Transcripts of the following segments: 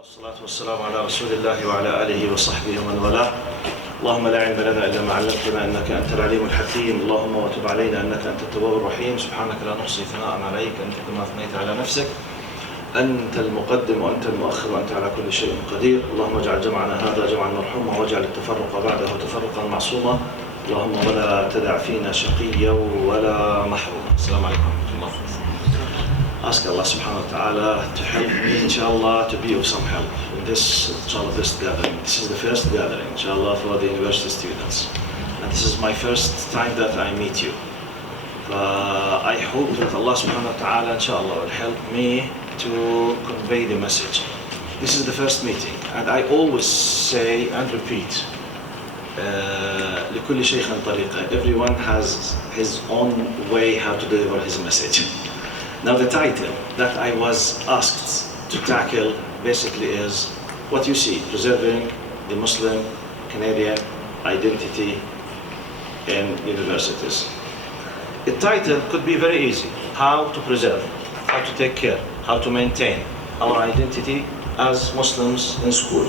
والصلاة والسلام على رسول الله وعلى آله وصحبه ومن والاه. اللهم لا علم لنا إلا ما علمتنا إنك أنت العليم الحكيم. اللهم وتب علينا إنك أنت التواب الرحيم. سبحانك لا نحصي ثناء عليك أنت كما أثنيت على نفسك. أنت المقدم وأنت المؤخر وأنت على كل شيء قدير. اللهم اجعل جمعنا هذا جمعا مرحوما واجعل التفرق بعده تفرقا معصوما. اللهم ولا تدع فينا شقيا ولا محروما. السلام عليكم ورحمة الله. Ask Allah subhanahu wa ta'ala to help me, inshallah, to be of some help in this, inshallah, this gathering. This is the first gathering, inshallah, for the university students. And this is my first time that I meet you. I hope that Allah subhanahu wa ta'ala, inshallah, will help me to convey the message. This is the first meeting, and I always say and repeat, لكل شيخ طريقة. Everyone has his own way how to deliver his message. Now the title that I was asked to tackle basically is what you see, preserving the Muslim Canadian identity in universities. The title could be very easy: how to preserve, how to take care, how to maintain our identity as Muslims in school.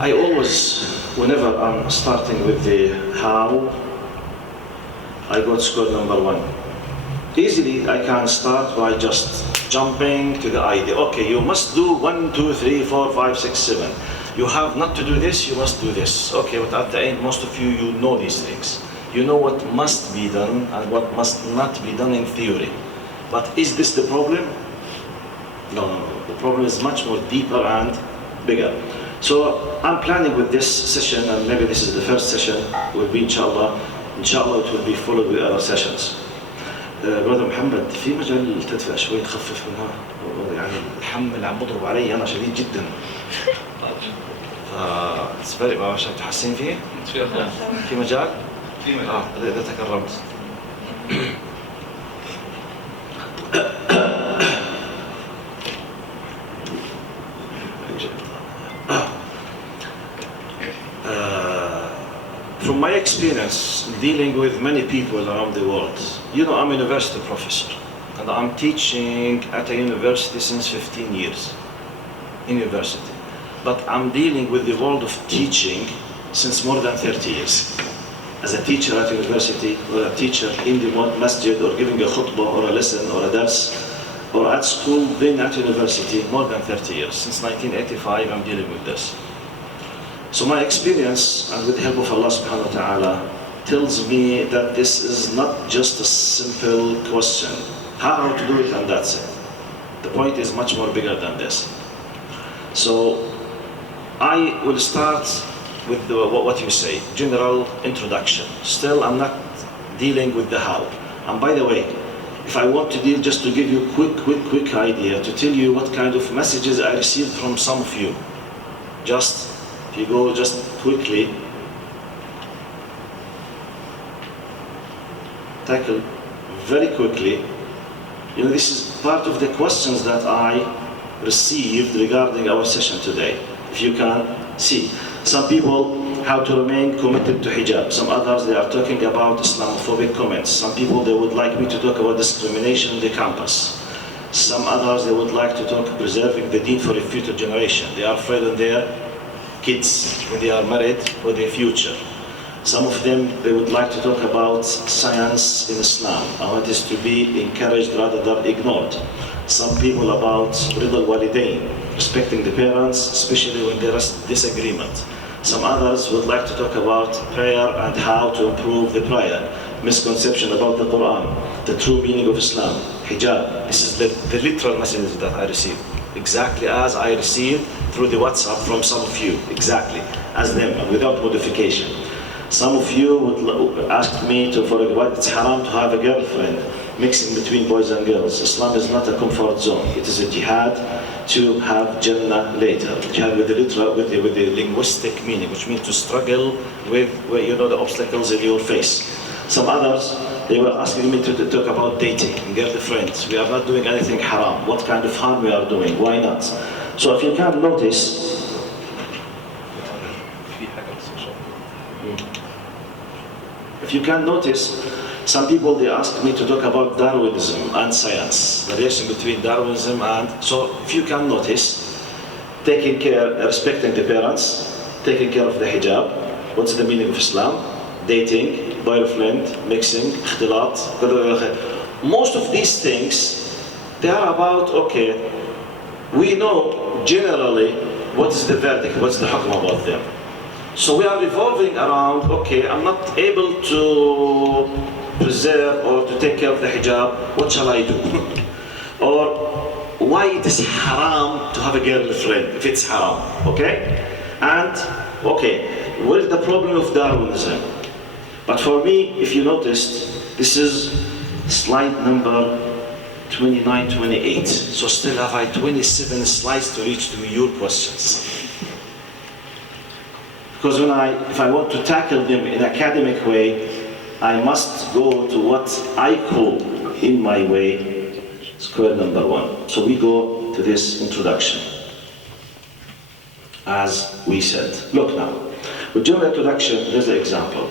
I always, whenever I'm starting with the how, I got score number 1. Easily, I can start by just jumping to the idea. Okay, you must do 1, 2, 3, 4, 5, 6, 7. You have not to do this, you must do this. Okay, but at the end, most of you, you know these things. You know what must be done and what must not be done in theory. But is this the problem? No. The problem is much more deeper and bigger. So I'm planning with this session, and maybe this is the first session, will be inshallah. Inshallah, it will be followed with other sessions. برادر محمد، في مجال تدفع شوي نخفف منها، يعني الحمل عم بضرب علي أنا شديد جدا. فسبري ما عشان تحسين فيه؟ في مجال؟ في مجال. إذا تكرمت. From my experience dealing with many people around the world, you know, I'm a university professor and I'm teaching at a university since 15 years in university. But I'm dealing with the world of teaching since more than 30 years. As a teacher at university, or a teacher in the masjid, or giving a khutbah or a lesson or a dars, or at school, then at university, more than 30 years. Since 1985, I'm dealing with this. So my experience, and with the help of Allah subhanahu wa ta'ala, tells me that this is not just a simple question. How to do it and that's it. The point is much more bigger than this. So I will start with what you say, general introduction. Still, I'm not dealing with the how. And by the way, if I want to deal, just to give you quick idea, to tell you what kind of messages I received from some of you. If you go just quickly, tackle very quickly. You know, this is part of the questions that I received regarding our session today. If you can see, some people, how to remain committed to hijab. Some others, they are talking about Islamophobic comments. Some people, they would like me to talk about discrimination on the campus. Some others, they would like to talk preserving the deen for a future generation. They are afraid of their kids, when they are married, for their future. Some of them, they would like to talk about science in Islam, how it is to be encouraged rather than ignored. Some people about Rida al-Walidain, respecting the parents, especially when there is disagreement. Some others would like to talk about prayer and how to improve the prayer. Misconception about the Quran, the true meaning of Islam, hijab. This is the literal message that I received. Exactly as I received through the WhatsApp from some of you, exactly as them, without modification. Some of you would ask me for it's haram to have a girlfriend, mixing between boys and girls. Islam is not a comfort zone. It is a jihad to have Jannah later. Jihad with the literal, with the linguistic meaning, which means to struggle with, the obstacles in your face. Some others, they were asking me to talk about dating and girlfriends. We are not doing anything haram. What kind of harm we are doing? Why not? So if you can notice, some people, they asked me to talk about Darwinism and science, the relation between Darwinism and, so if you can notice, taking care, respecting the parents, taking care of the hijab. What's the meaning of Islam? Dating, boyfriend, mixing, اختلاط. Most of these things, they are about, okay, we know generally what is the verdict, what's the hukm about them. So we are revolving around, okay, I'm not able to preserve or to take care of the hijab, what shall I do? Or why it is haram to have a girlfriend, if it's haram, okay? And, okay, what is the problem of Darwinism? But for me, if you noticed, this is slide number 29, 28. So still have I 27 slides to reach to your questions. Because if I want to tackle them in an academic way, I must go to what I call, in my way, square number 1. So we go to this introduction. As we said, look now, with general introduction, there's an example.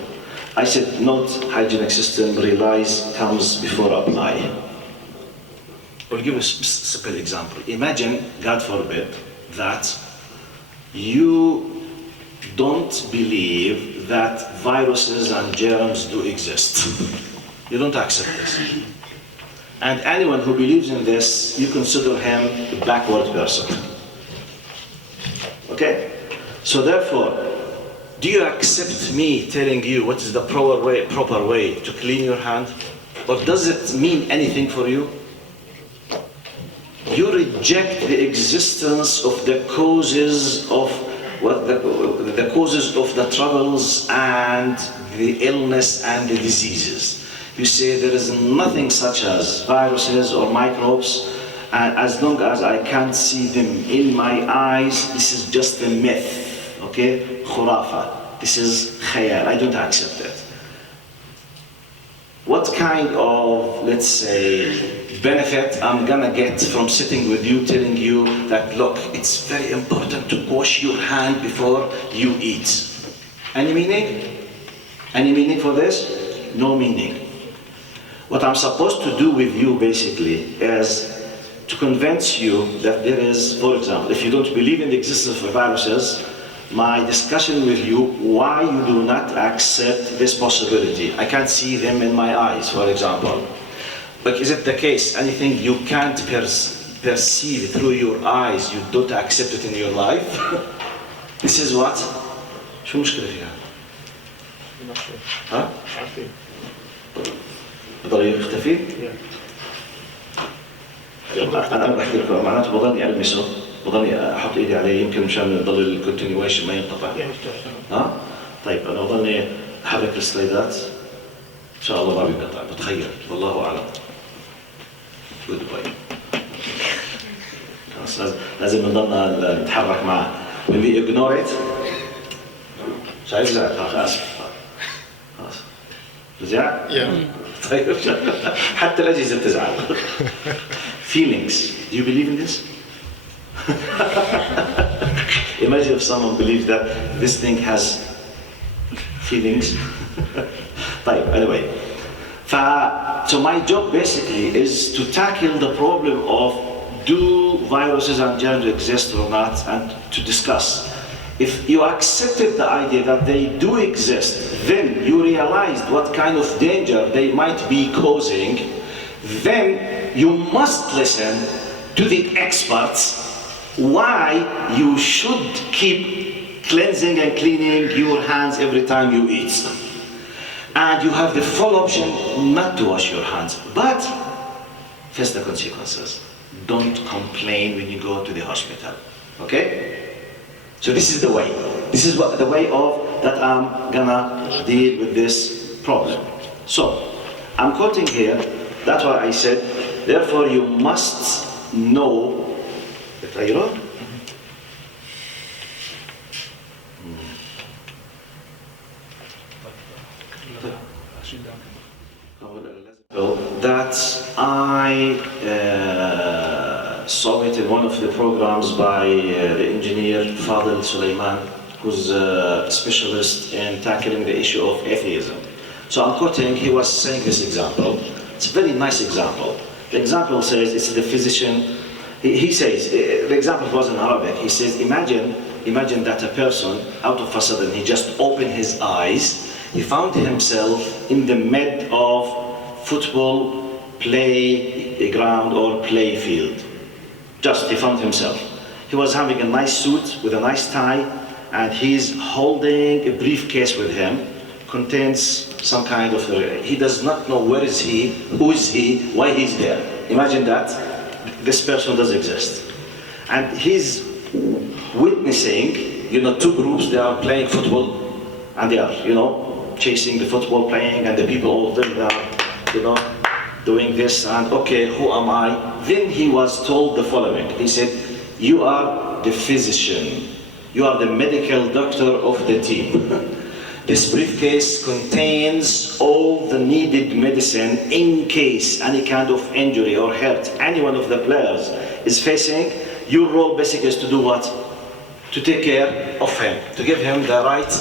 I said, note, hygienic system, realize, comes before apply. I'll give a simple example. Imagine, God forbid, that you don't believe that viruses and germs do exist. You don't accept this. And anyone who believes in this, you consider him a backward person. Okay? So therefore, do you accept me telling you what is the proper way to clean your hand? Or does it mean anything for you? You reject the existence of the causes of the causes of the troubles and the illness and the diseases. You say there is nothing such as viruses or microbes, and as long as I can't see them in my eyes, this is just a myth, okay? Khurafa. This is khayal. I don't accept it. What kind of, let's say, benefit I'm gonna get from sitting with you, telling you that, look, it's very important to wash your hand before you eat? Any meaning? Any meaning for this? No meaning. What I'm supposed to do with you, basically, is to convince you that there is, for example, if you don't believe in the existence of viruses, my discussion with you, why you do not accept this possibility. I can't see them in my eyes, for example. But is it the case, anything you can't perceive through your eyes, you don't accept it in your life? This is what? شو المشكلة فيها؟ ها؟ بضل يختفي؟ أنا بحكي لكم معناته بضلني ألمسه، بضلني أحط إيدي عليه يمكن مشان يضل الكونتينيويشن ما ينقطع. ها؟ طيب أنا بضلني أحرك السلايدات إن شاء الله ما بينقطع، بتخيل والله أعلم. جود باي. لازم نضلنا نتحرك معه. When we ignore it شايف زعل خلاص خلاص رجع؟ طيب حتى الأجهزة بتزعل. Feelings. Do you believe in this? Imagine if someone believes that this thing has feelings. طيب, anyway. So my job basically is to tackle the problem of do viruses and germs exist or not, and to discuss. If you accepted the idea that they do exist, then you realized what kind of danger they might be causing, then you must listen to the experts why you should keep cleansing and cleaning your hands every time you eat. And you have the full option not to wash your hands, but face the consequences. Don't complain when you go to the hospital, okay? So this is the way. This is the way of that I'm gonna deal with this problem. So, I'm quoting here, that's why I said, therefore you must know, that I saw it in one of the programs by the engineer Fadil Suleiman, who's a specialist in tackling the issue of atheism. So I'm quoting, he was saying this example. It's a very nice example. The example says, it's the physician, He says, the example was in Arabic. He says, imagine that a person, out of a sudden, he just opened his eyes. He found himself in the mid of football playground or play field. Just, he found himself. He was having a nice suit with a nice tie, and he's holding a briefcase with him, contains some kind of, he does not know where is he, who is he, why he's there. Imagine that. This person does exist. And he's witnessing, two groups, they are playing football, and they are, chasing the football, playing, and the people, all of them, they are, doing this, and okay, who am I? Then he was told the following. He said, you are the physician. You are the medical doctor of the team. This briefcase contains all the needed medicine in case any kind of injury or hurt any one of the players is facing. Your role basically is to do what? To take care of him, to give him the right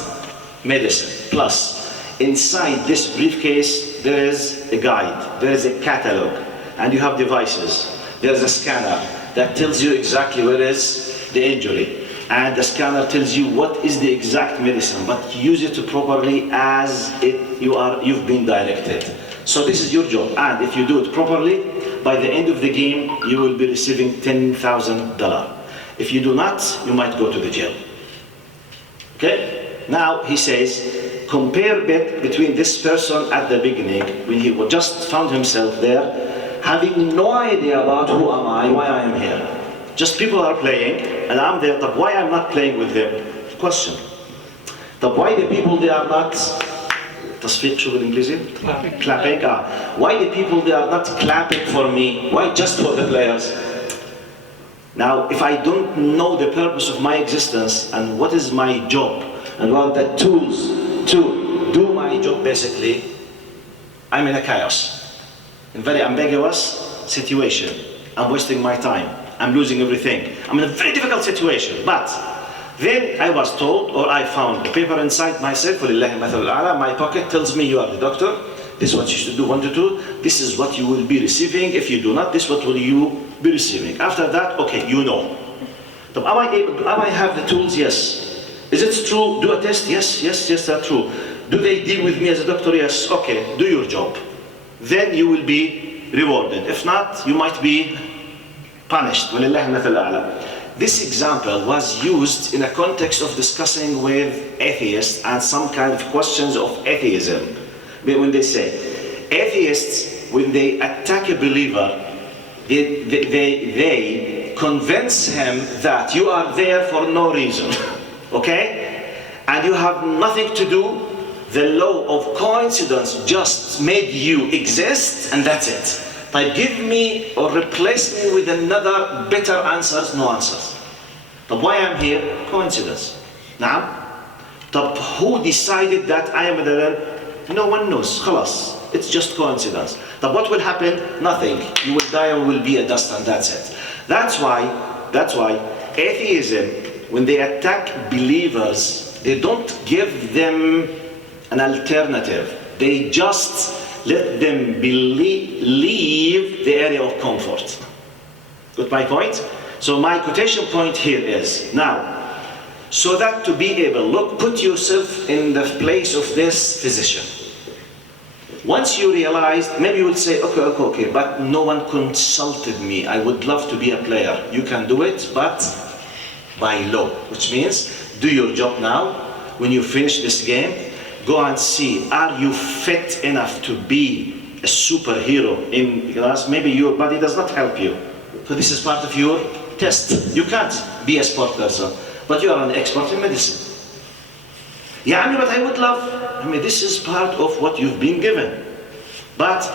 medicine. Plus, inside this briefcase, there is a guide, there is a catalog, and you have devices. There's a scanner that tells you exactly where is the injury. And the scanner tells you what is the exact medicine, but use it properly as you've been directed. So this is your job, and if you do it properly, by the end of the game, you will be receiving $10,000. If you do not, you might go to the jail. Okay? Now he says, compare between this person at the beginning, when he just found himself there, having no idea about who am I, why I am here. Just people are playing, and I'm there, but why I'm not playing with them? Question. But why the people they are not تصفيق شو بالإنجليزي? Clapping. Why the people they are not clapping for me? Why just for the players? Now, if I don't know the purpose of my existence and what is my job and what are the tools to do my job, basically, I'm in a chaos, in a very ambiguous situation. I'm wasting my time. I'm losing everything. I'm in a very difficult situation. But then I was told, or I found a paper inside myself, my pocket tells me you are the doctor, this is what you should do, 1 to 2, this is what you will be receiving. If you do not, this is what will you be receiving. After that, okay, you know. Am I have the tools? Yes. Is it true? Do a test? Yes, that's true. Do they deal with me as a doctor? Yes. Okay, do your job. Then you will be rewarded. If not, you might be punished. This example was used in a context of discussing with atheists and some kind of questions of atheism. When they say, atheists, when they attack a believer, they convince him that you are there for no reason, okay? And you have nothing to do. The law of coincidence just made you exist, and that's it. Like, give me or replace me with another better answers, no answers. But why I'm here? Coincidence. Now, who decided that I am there? No one knows. Khalas. It's just coincidence. But what will happen? Nothing. You will die or will be a dust, and that's it. That's why atheism, when they attack believers, they don't give them an alternative. They just let them leave the area of comfort. Got my point? So my quotation point here is, now, so that to be able, look, put yourself in the place of this physician. Once you realize, maybe you will say, okay, but no one consulted me. I would love to be a player. You can do it, but by law, which means do your job now. When you finish this game, go and see, are you fit enough to be a superhero in class? Maybe your body does not help you. So this is part of your test. You can't be a sport person, but you are an expert in medicine. Yeah, but I would love, this is part of what you've been given. But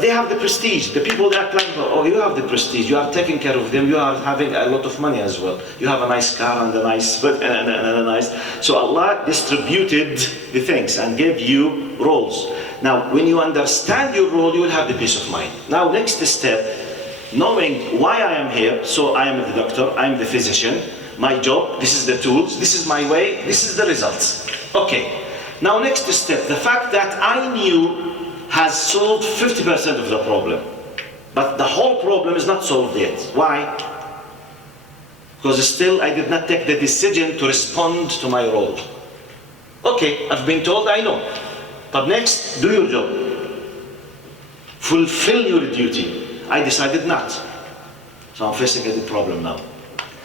they have the prestige. The people that are playing, you have the prestige. You are taking care of them. You are having a lot of money as well. You have a nice car and a nice foot and a nice. So Allah distributed the things and gave you roles. Now, when you understand your role, you will have the peace of mind. Now, next step, knowing why I am here. So I am the doctor. I am the physician. My job. This is the tools. This is my way. This is the results. Okay. Now, next step, the fact that I knew has solved 50% of the problem. But the whole problem is not solved yet. Why? because still I did not take the decision to respond to my role. Okay, I've been told, I know. But next, do your job. Fulfill your duty. I decided not. So I'm facing a problem now.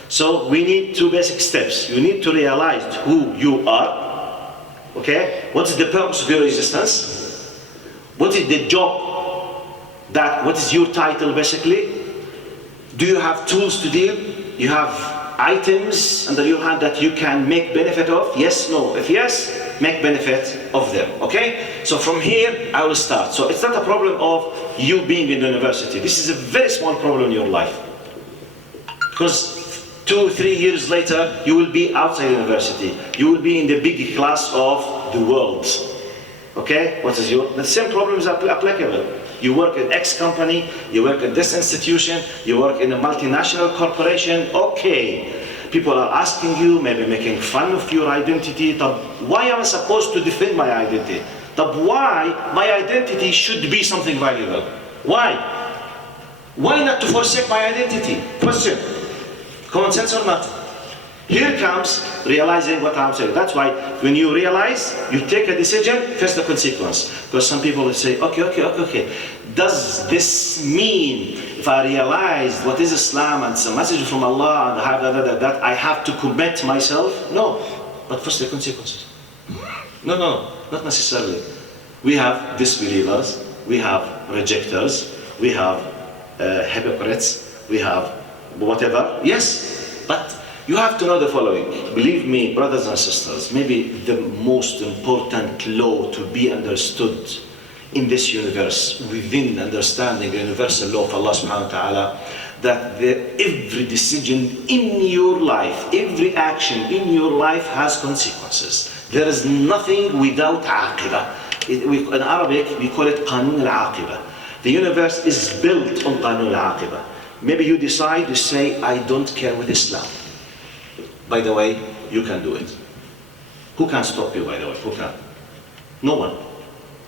So we need two basic steps. You need to realize who you are. Okay? What is the purpose of your existence? What is the job? What is your title basically? Do you have tools to deal? You have items under your hand that you can make benefit of? Yes, no. If yes, make benefit of them. Okay? So from here, I will start. So it's not a problem of you being in the university. This is a very small problem in your life. Because 2-3 years later, you will be outside university. You will be in the big class of the world. Okay? What is the same problems are applicable. You work at X company, you work at this institution, you work in a multinational corporation, okay. People are asking you, maybe making fun of your identity. Why am I supposed to defend my identity? Why my identity should be something valuable? Why? Why not to forsake my identity? Question. Common sense or not? Here comes realizing what I'm saying. That's why when you realize, you take a decision, face the consequence. Because some people will say, okay. Does this mean if I realize what is Islam and it's a message from Allah and that I have to commit myself? No, but first the consequences. No, not necessarily. We have disbelievers, we have rejectors, we have hypocrites, we have whatever. Yes, but you have to know the following. Believe me, brothers and sisters, maybe the most important law to be understood in this universe, within understanding the universal law of Allah subhanahu wa ta'ala, that every decision in your life, every action in your life has consequences. There is nothing without aqibah. In Arabic, we call it qanun al-aqibah. The universe is built on qanun al-aqibah. Maybe you decide to say, I don't care with Islam. By the way, you can do it. Who can stop you, by the way? Who can? No one.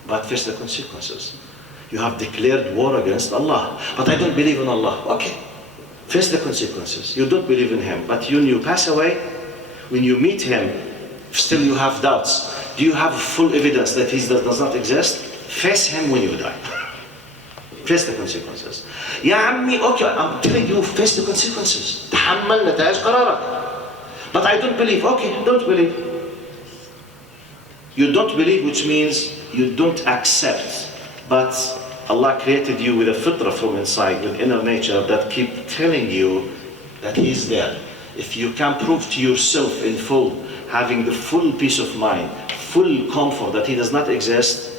But face the consequences. You have declared war against Allah. But I don't believe in Allah. Okay. Face the consequences. You don't believe in Him. But when you pass away, when you meet Him, still you have doubts. Do you have full evidence that He does not exist? Face Him when you die. Face the consequences. Ya ammi, okay, I'm telling you, face the consequences. تحمل نتائج قرارك. But I don't believe. Okay, don't believe. You don't believe, which means you don't accept. But Allah created you with a fitrah from inside, with inner nature that keep telling you that He is there. If you can prove to yourself in full, having the full peace of mind, full comfort that He does not exist,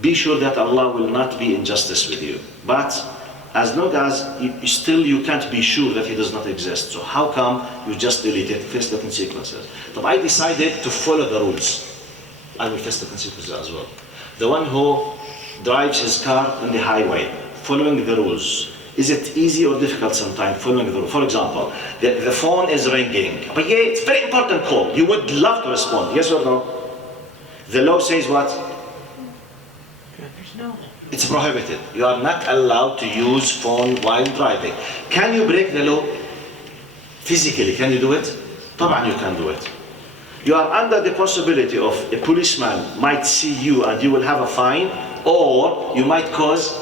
be sure that Allah will not be in justice with you. But as long as you can't be sure that He does not exist. So how come you just delete it, face the consequences? But I decided to follow the rules. I will face the consequences as well. The one who drives his car on the highway, following the rules, is it easy or difficult sometimes following the rules? For example, the phone is ringing. But yeah, it's a very important call. You would love to respond, yes or no? The law says what? No. It's prohibited. You are not allowed to use phone while driving. Can you break the law? Physically, can you do it? طبعا you can do it. You are under the possibility of a policeman might see you and you will have a fine, or you might cause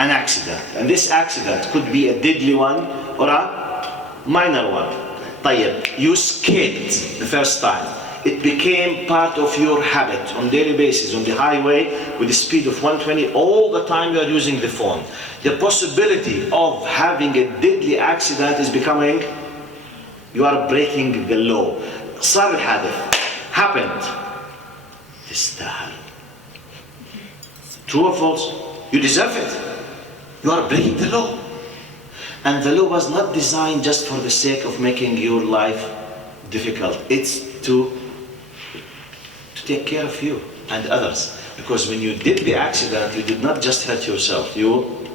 an accident. And this accident could be a deadly one or a minor one. طيب, you skipped the first time. It became part of your habit on daily basis on the highway with a speed of 120 all the time you are using the phone. The possibility of having a deadly accident is becoming, you are breaking the law. صار الحادث, happened. تستاهل. True or false? You deserve it. You are breaking the law. And the law was not designed just for the sake of making your life difficult. It's to take care of you and others. Because when you did the accident, you did not just hurt yourself, you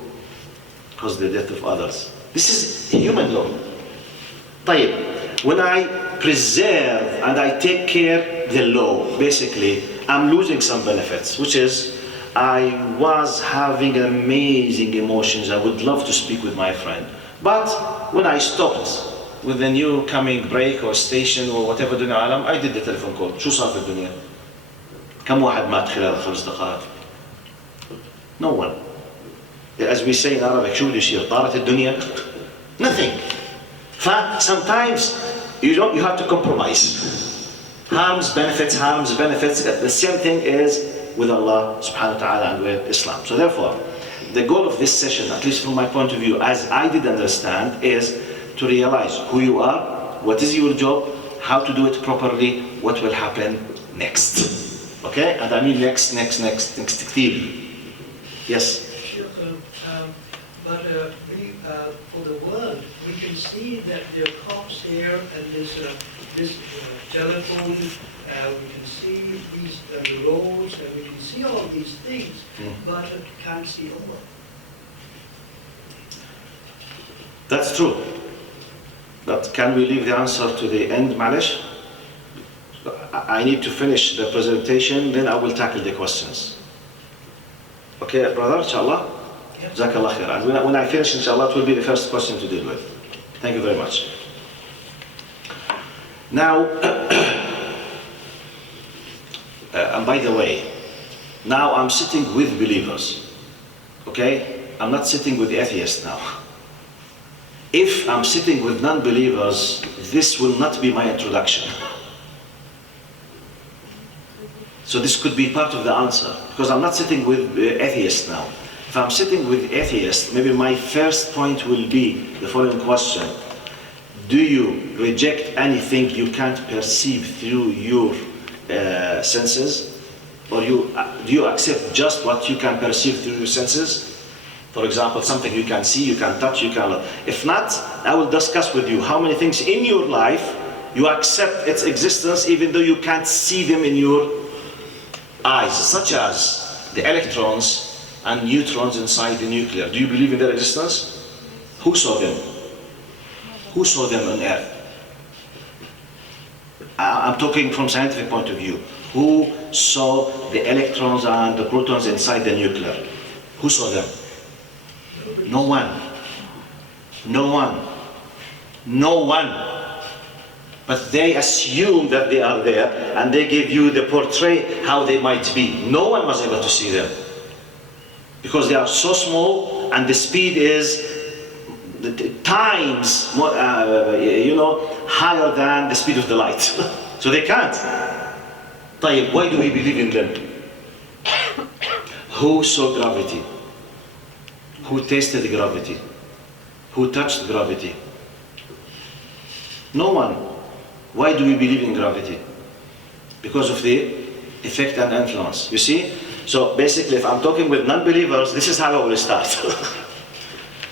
caused the death of others. This is human law. طيب, when I preserve and I take care the law, basically, I'm losing some benefits, which is I was having amazing emotions. I would love to speak with my friend. But when I stopped with the new coming break or station or whatever dunia alam, I did the telephone call. شو صار في الدنيا؟ كم واحد مات خلال 5 دقائق؟ No one. As we say in Arabic, شو بده يصير؟ طارت الدنيا؟ Nothing. Sometimes you have to compromise. Harms, benefits, harms, benefits. The same thing is with Allah subhanahu wa ta'ala and with Islam. So therefore, the goal of this session, at least from my point of view, as I did understand, is to realize who you are, what is your job, how to do it properly, what will happen next. Okay? And I mean next كتير. Yes? Sure, but for the world, we can see that there are cops here and this telephone, we can see these the roads, and we can see all these things, but can't see Allah. That's true. But can we leave the answer to the end, Malish? I need to finish the presentation, then I will tackle the questions. Okay, brother, inshallah? Jazakallah khair. And when I finish, inshallah, it will be the first question to deal with. Thank you very much. Now, and by the way, now I'm sitting with believers. Okay? I'm not sitting with atheists now. If I'm sitting with non-believers, this will not be my introduction. So this could be part of the answer, because I'm not sitting with atheists now. If I'm sitting with atheists, maybe my first point will be the following question. Do you reject anything you can't perceive through your senses? Or do you accept just what you can perceive through your senses? For example, something you can see, you can touch, you can... If not, I will discuss with you how many things in your life you accept its existence even though you can't see them in your eyes, such as the electrons and neutrons inside the nuclear. Do you believe in their existence? Who saw them? Who saw them on Earth? I'm talking from scientific point of view. Who saw the electrons and the protons inside the nuclear? Who saw them? No one. No one. No one. But they assume that they are there and they give you the portrait how they might be. No one was able to see them. Because they are so small and the speed is times higher than the speed of the light. So they can't. طيب, why do we believe in them? Who saw gravity? Who tasted gravity? Who touched gravity? No one. Why do we believe in gravity? Because of the effect and influence. You see? So basically, if I'm talking with non-believers, this is how I will start.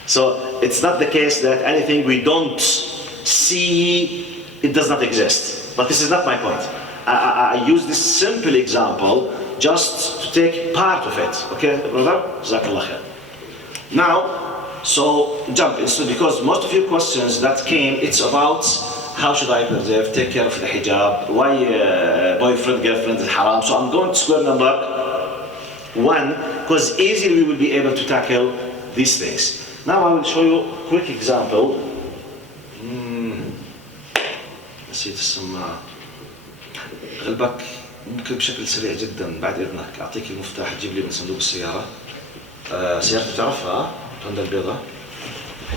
So it's not the case that anything we don't see, it does not exist. But this is not my point. I use this simple example just to take part of it. Okay, brother? Jazakallah khair. Now, so jump into, because most of your questions that came, it's about how should I preserve, take care of the hijab, why boyfriend, girlfriend is haram. So I'm going to square number 1, because easily we will be able to tackle these things. Now I will show you a quick example. نسيت السماعة. غلبك ممكن بشكل سريع جدا بعد إذنك أعطيك المفتاح تجيب لي من صندوق السيارة. سيارتي تعرفها؟ هوندا البيضاء.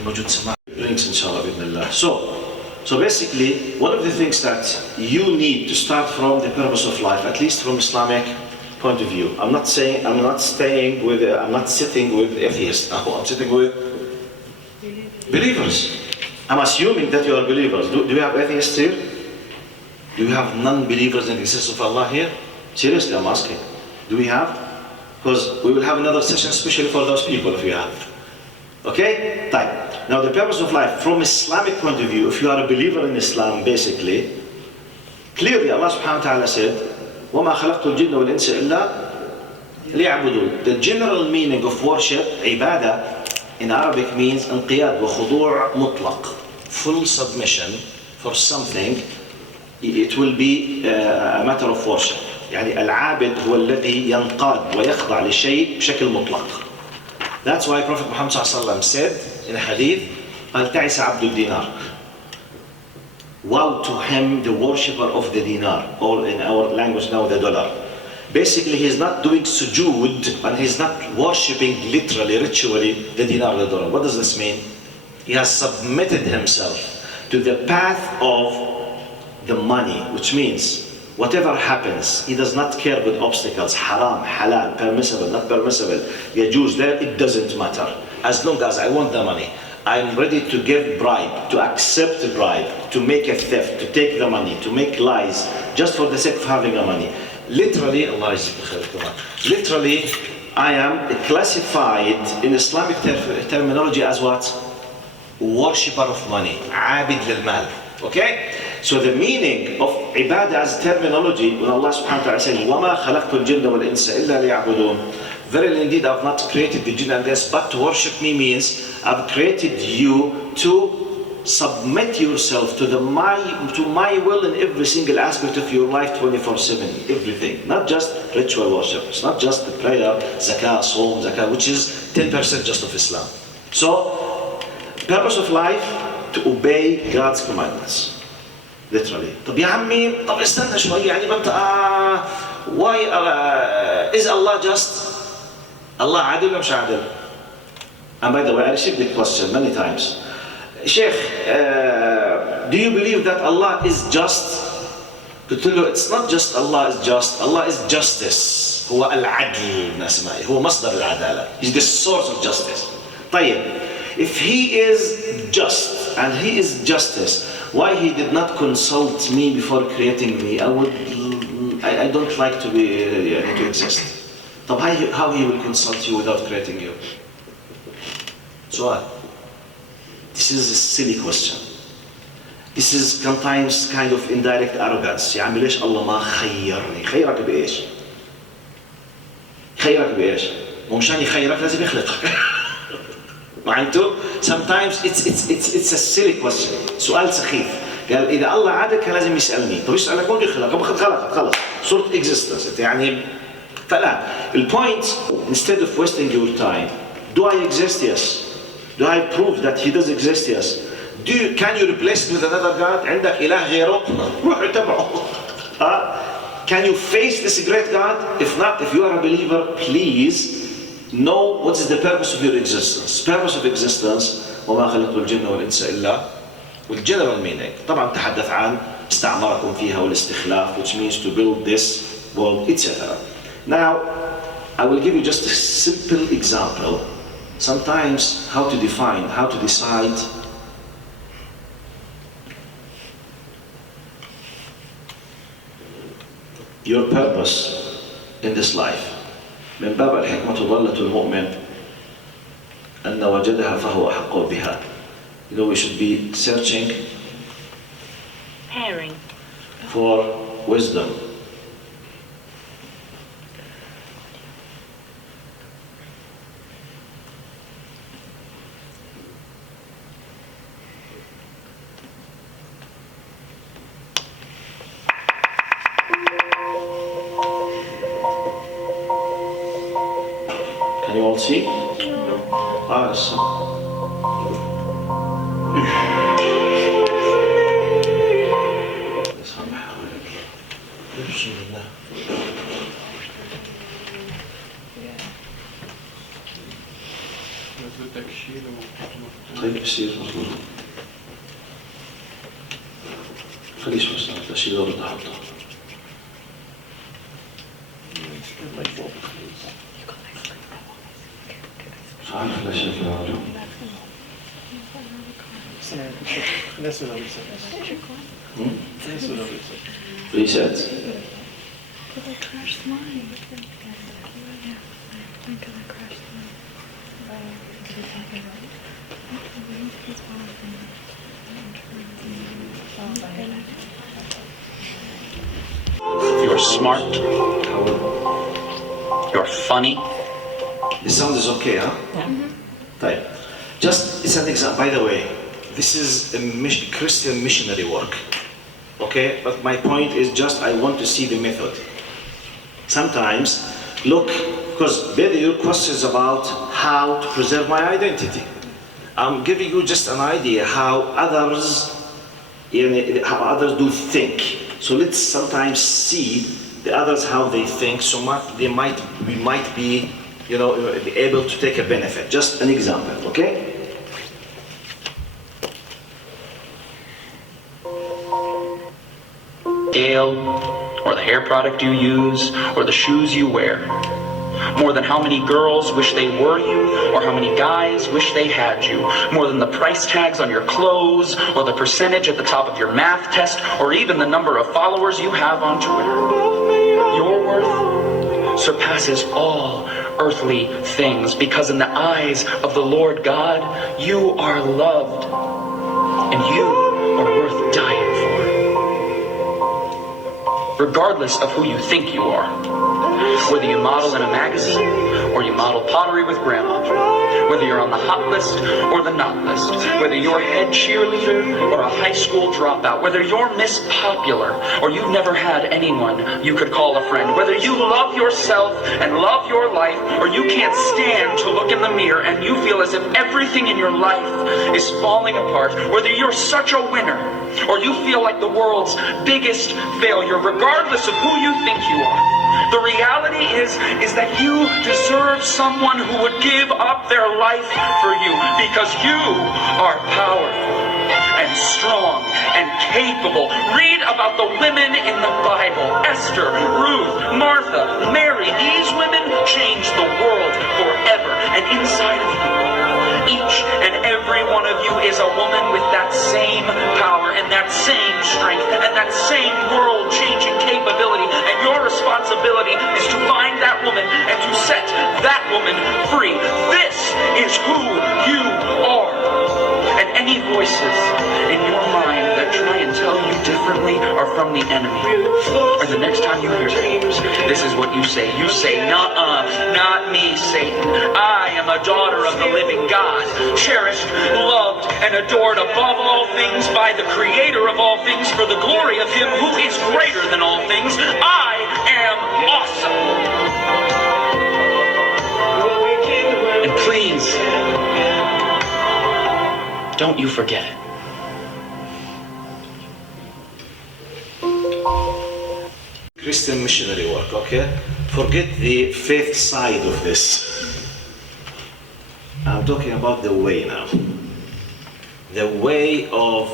موجود سماعة. Drinks إن شاء الله بإذن الله. So basically, one of the things that you need to start from the purpose of life, at least from Islamic point of view. I'm not sitting with atheists. I'm sitting with believers. I'm assuming that you are believers. Do you have atheists here? Do you have non-believers in the existence of Allah here? Seriously, I'm asking. Do we have? Because we will have another session especially for those people if you have. Okay? Time. Now the purpose of life, from Islamic point of view, if you are a believer in Islam, basically, clearly Allah subhanahu wa ta'ala said, وَمَا خَلَقْتُ الْجِنَّ وَالْإِنسَ إِلَّا لِيَعْبُدُونَ. The general meaning of worship, ibadah, in Arabic means انقياد وخضوع مطلق. Full submission for something, it will be a matter of worship. يعني العابد هو الذي ينقاد ويخضع لشيء بشكل مطلق. That's why Prophet Muhammad صلى الله عليه وسلم said in a hadith, قال تعس عبد الدينار. Woe to him, the worshipper of the dinar, or in our language now, the dollar. Basically, he's not doing sujood, and he's not worshipping literally, ritually, the dinar, the dollar. What does this mean? He has submitted himself to the path of the money, which means whatever happens, he does not care with obstacles, haram, halal, permissible, not permissible, yajuz, there, it doesn't matter. As long as I want the money, I'm ready to give bribe, to accept a bribe, to make a theft, to take the money, to make lies, just for the sake of having the money. Literally, literally, I am classified in Islamic terminology as what? Worshipper of money, abid lil-mal. Okay? So the meaning of ibadah as terminology, when Allah subhanahu wa ta'ala says, وَمَا خَلَقْتُ الْجِنَّ وَالْإِنسَ إِلَّا لِيَعْبُدُونَ. Verily indeed, I've not created the jinn and the ins, but to worship me means I've created you to submit yourself to my will in every single aspect of your life 24/7, everything. Not just ritual worship, it's not just the prayer, zakah, saum, zakah, which is 10% just of Islam. So, purpose of life, to obey God's commandments. Literally. طب يا عمي, طب استنى شوي, يعني ما انت why is Allah just? Allah عادل ولا مش عادل? And by the way, I received the question many times. Sheikh, do you believe that Allah is just? قلت له, it's not just Allah is just, Allah is justice. هو العدل من أسمائه, هو مصدر العدالة. He's the source of justice. طيب, if he is just and he is justice, why he did not consult me before creating me? I don't like to exist. طب how he will consult you without creating you? So this is a silly question. This is sometimes kind of indirect arrogance. يا عمي ليش الله ما خيرني؟ خيرك بإيش؟ خيرك بإيش؟ ومشان يخيرك لازم يخلقك. معناته sometimes it's a silly question. سؤال سخيف. قال إذا الله عادل كان لازم يسألني. طب يسألك وين يخلقك؟ خلقك خلص. صورة existence. يعني فلا. The point, instead of wasting your time, do I exist? Yes. Do I prove that he does exist? Yes. Can you replace it with another God? عندك إله غيره؟ روح اتبعه. Can you face this great God? If not, if you are a believer, please know what is the purpose of your existence. Purpose of existence, وما خلقت الجن والإنس إلا, with general meaning. طبعا تحدث عن استعماركم فيها والاستخلاف, which means to build this world, etc. Now, I will give you just a simple example. Sometimes how to define, how to decide your purpose in this life. من باب الحكمة ضالة المؤمن أن وجدها فهو أحق بها. You know, we should be searching for wisdom. Can you all see? Awesome. طيب يصير مظبوط. خليش بس تشيله ولا تحطه. عارف لا شكل عارف. Reset. You're smart. You're funny. The sound is okay, huh? Right. Just, it's an example. By the way, this is a Christian missionary work. Okay? But my point is just, I want to see the method. Sometimes, look, because there your question is about how to preserve my identity. I'm giving you just an idea how others, how others do think. So let's sometimes see the others how they think, so we might be, able to take a benefit. Just an example, okay? Scale, or the hair product you use, or the shoes you wear. More than how many girls wish they were you, or how many guys wish they had you. More than the price tags on your clothes, or the percentage at the top of your math test, or even the number of followers you have on Twitter. Your worth surpasses all earthly things, because in the eyes of the Lord God, you are loved, and you are worth dying for. Regardless of who you think you are. Whether you model in a magazine, or you model pottery with grandma. Whether you're on the hot list, or the not list. Whether you're head cheerleader, or a high school dropout. Whether you're Miss Popular, or you've never had anyone you could call a friend. Whether you love yourself and love your life, or you can't stand to look in the mirror and you feel as if everything in your life is falling apart. Whether you're such a winner, or you feel like the world's biggest failure, regardless of who you think you are. The reality is that you deserve someone who would give up their life for you, because you are powerful and strong and capable. Read about the women in the Bible: Esther, Ruth, Martha, Mary. These women changed the world forever. And inside of you, each and every one of you is a woman with that same power and that same strength and that same world-changing capability. And your responsibility is to find that woman and to set that woman free. This is who you are. And any voices in your mind that try and tell you differently are from the enemy. And the next time you hear them, this is what you say. You say, "Nuh-uh, not me, Satan. I am a daughter of the living God, cherished, loved, and adored above all things by the Creator of all things, for the glory of Him who is greater than all things. I am awesome." And please, don't you forget it. Christian missionary work, okay? Forget the faith side of this. I'm talking about the way now. The way of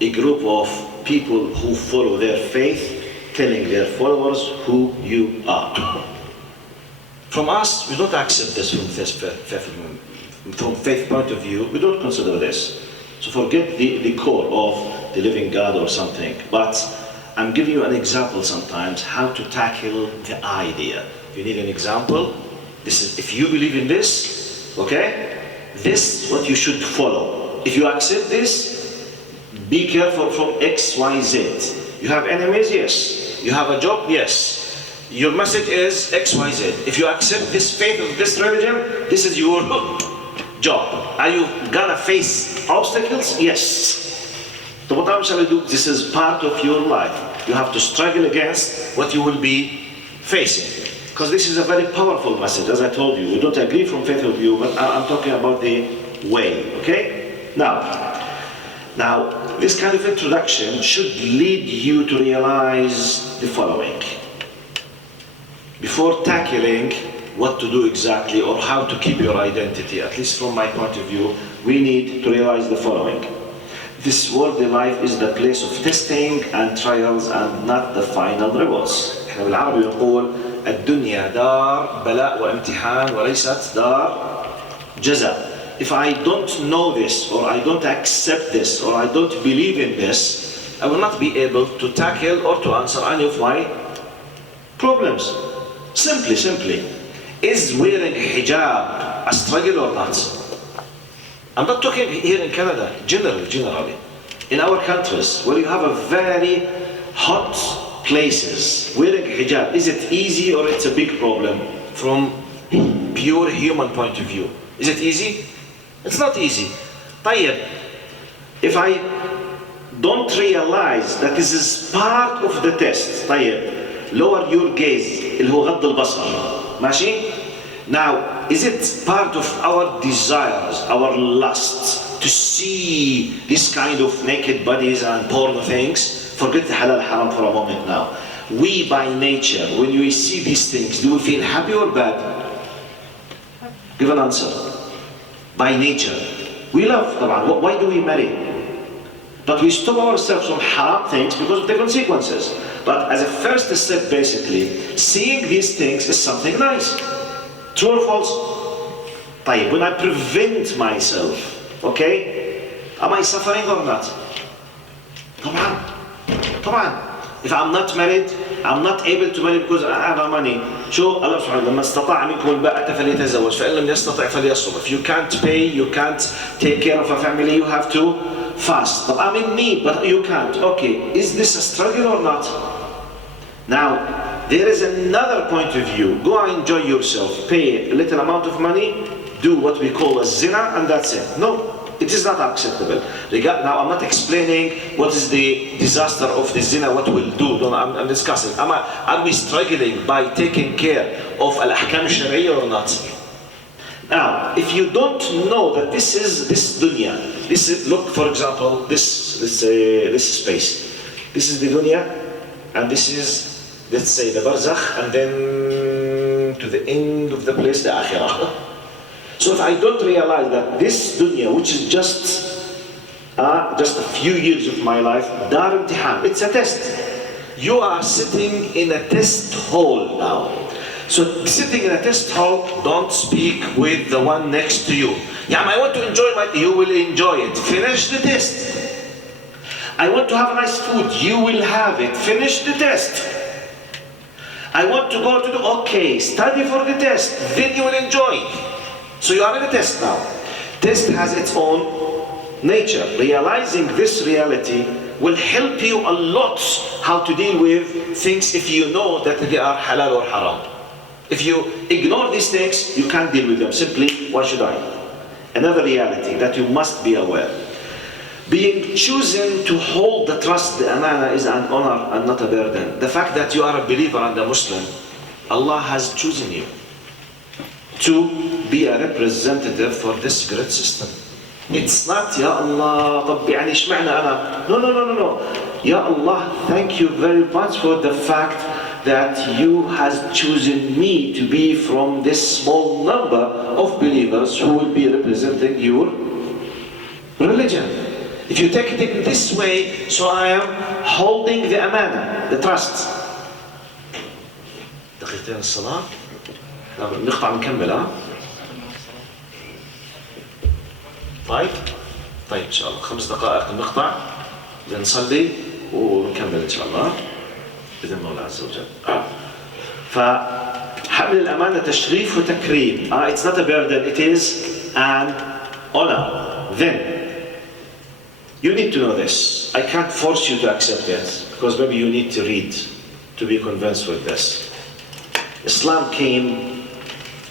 a group of people who follow their faith, telling their followers who you are. From us, we don't accept this from faith point of view. We don't consider this. So forget the core of the living God or something. But I'm giving you an example sometimes how to tackle the idea. If you need an example, this is, if you believe in this, okay, this is what you should follow. If you accept this, be careful from X, Y, Z. You have enemies? Yes. You have a job? Yes. Your message is X, Y, Z. If you accept this faith of this religion, this is your job. Are you gonna face obstacles? Yes. So what I'm trying to do, this is part of your life. You have to struggle against what you will be facing. Because this is a very powerful message, as I told you. We don't agree from faith of view, but I'm talking about the way, okay? Now, this kind of introduction should lead you to realize the following. Before tackling what to do exactly or how to keep your identity, at least from my point of view, we need to realize the following. This worldly life is the place of testing and trials and not the final rewards. احنا بالعربي بنقول الدنيا دار بلاء وامتحان وليست دار جزاء. If I don't know this, or I don't accept this, or I don't believe in this, I will not be able to tackle or to answer any of my problems. Simply. Is wearing hijab a struggle or not? I'm not talking here in Canada, generally. In our countries, where you have a very hot places, wearing hijab, is it easy or it's a big problem from pure human point of view? Is it easy? It's not easy. طيب, if I don't realize that this is part of the test, طيب, lower your gaze, اللي هو غض البصر, ماشي? Now, is it part of our desires, our lusts, to see this kind of naked bodies and porno things? Forget the halal haram for a moment now. We by nature, when we see these things, do we feel happy or bad? Give an answer. By nature. We love, طبعا. Why do we marry? But we stop ourselves from haram things because of the consequences. But as a first step, basically, seeing these things is something nice. True or false? طيب, when I prevent myself, okay, am I suffering or not? طبعا. If I'm not married, I'm not able to marry because I have money. شو الله سبحانه وتعالى لما استطاع منكم الباءة فليتزوج فإن لم يستطع فليصوم. If you can't pay, you can't take care of a family, you have to fast. But I'm in need, but you can't. Okay, is this a struggle or not? Now, there is another point of view. Go and enjoy yourself. Pay a little amount of money, do what we call a zina, and that's it. No. It is not acceptable. Now, I'm not explaining what is the disaster of the zina, what we'll do. No, I'm discussing. Are we struggling by taking care of al-ahkam al-shari'iyya or not? Now, if you don't know that this is this dunya, this is, look, for example, this space. This is the dunya, and this is, let's say, the barzakh, and then to the end of the place, the akhirah. So if I don't realize that this dunya, which is just a few years of my life, dar imtihan, it's a test. You are sitting in a test hall now. So sitting in a test hall, don't speak with the one next to you. Yeah, I want to enjoy you will enjoy it. Finish the test. I want to have a nice food, you will have it. Finish the test. I want to go to okay, study for the test, then you will enjoy. So you are in a test now. Test has its own nature. Realizing this reality will help you a lot how to deal with things if you know that they are halal or haram. If you ignore these things, you can't deal with them. Simply, why should I? Another reality that you must be aware. Being chosen to hold the trust, the amana, is an honor and not a burden. The fact that you are a believer and a Muslim, Allah has chosen you to be a representative for this great system. It's not, Ya Allah, طب يعني اشمعنى أنا? No. Ya Allah, thank you very much for the fact that you has chosen me to be from this small number of believers who will be representing your religion. If you take it in this way, so I am holding the amana, the trust. دقيقتين الصلاة. نقطع نكمل ها؟ طيب إن شاء الله 5 دقائق نقطع نصلي ونكمل إن شاء الله بإذن الله عز وجل. فحمل الأمانة تشريف وتكريم. It's not a burden, it is an honor. Then you need to know this. I can't force you to accept it because maybe you need to read to be convinced with this. Islam came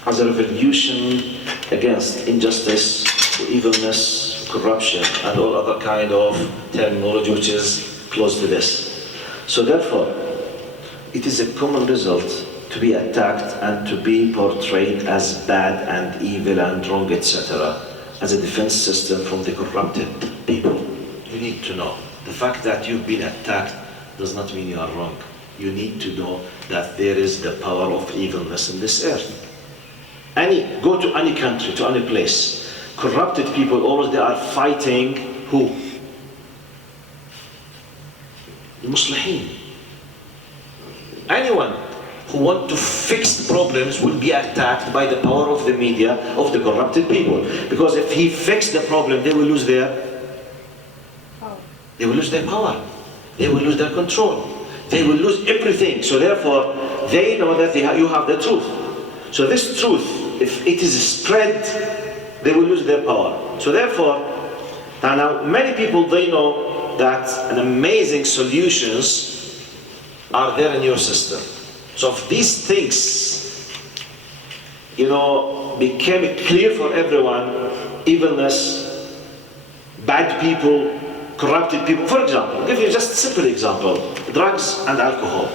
as a revolution against injustice, evilness, corruption, and all other kind of terminology which is close to this. So therefore, it is a common result to be attacked and to be portrayed as bad and evil and wrong, etc., as a defense system from the corrupted people. You need to know, the fact that you've been attacked does not mean you are wrong. You need to know that there is the power of evilness in this earth. Go to any country, to any place. Corrupted people, always they are fighting who? The Muslihin. Anyone who want to fix problems will be attacked by the power of the media, of the corrupted people. Because if he fixed the problem, they will lose their power. They will lose their power. They will lose their control. They will lose everything. So therefore, they know that you have the truth. So this truth, if it is spread, they will lose their power. So therefore, now many people, they know that an amazing solutions are there in your system. So if these things, became clear for everyone, evilness, bad people, corrupted people. For example, I'll give you just a simple example, drugs and alcohol.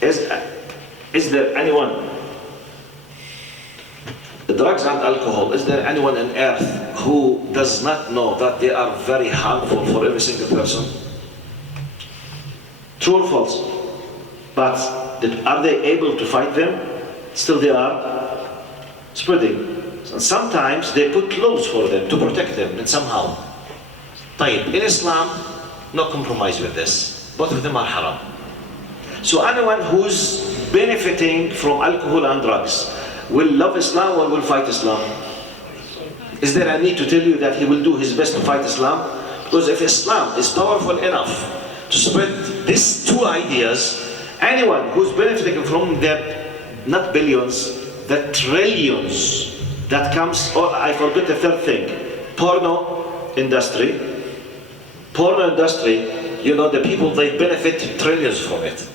Is there anyone drugs and alcohol, is there anyone on earth who does not know that they are very harmful for every single person? True or false? But are they able to fight them? Still they are spreading. And sometimes they put laws for them to protect them and somehow. طيب, in Islam, no compromise with this. Both of them are haram. So anyone who's benefiting from alcohol and drugs will love Islam or will fight Islam? Is there a need to tell you that he will do his best to fight Islam? Because if Islam is powerful enough to spread these two ideas, anyone who's benefiting from the, not billions, the trillions that comes, oh, I forgot the third thing, porno industry. Porno industry, you know, the people, they benefit trillions from it.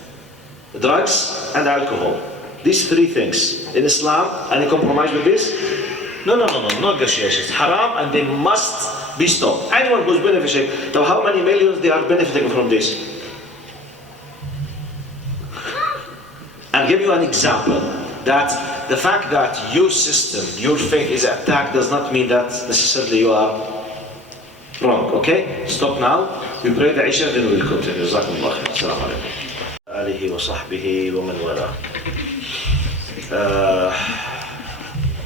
Drugs and alcohol. These three things. In Islam, any compromise with this? No negotiations. Haram, and they must be stopped. Anyone who's benefiting, now how many millions they are benefiting from this? I'll give you an example. That the fact that your system, your faith is attacked does not mean that necessarily you are wrong. Okay? Stop now. We pray the Isha, then we'll continue. جزاكم الله خير. السلام عليكم. آله وصحبه ومن والاه.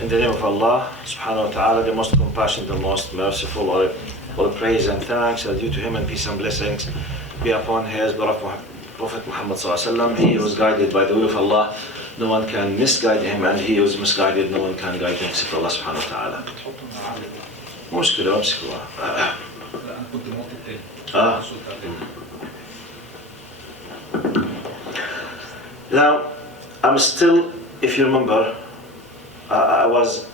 In the name of Allah, subhanahu wa ta'ala, the most compassionate, the most merciful, all praise and thanks are due to Him, and peace and blessings be upon His beloved Prophet Muhammad sallallahu alaihi wasallam. He was guided by the will of Allah. No one can misguide him, and he was misguided. No one can guide him except Allah subhanahu wa ta'ala. مشكلة أمسكوها. Now, I'm still, if you remember, I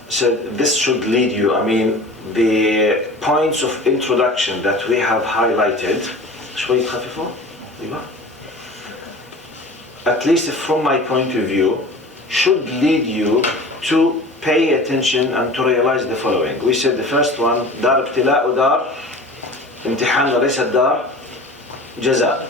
said this should lead you. I mean, the points of introduction that we have highlighted. شوي خفيفة. At least from my point of view, should lead you to pay attention and to realize the following. We said the first one, دار ابتلاء ودار امتحان وليس دار جزاء.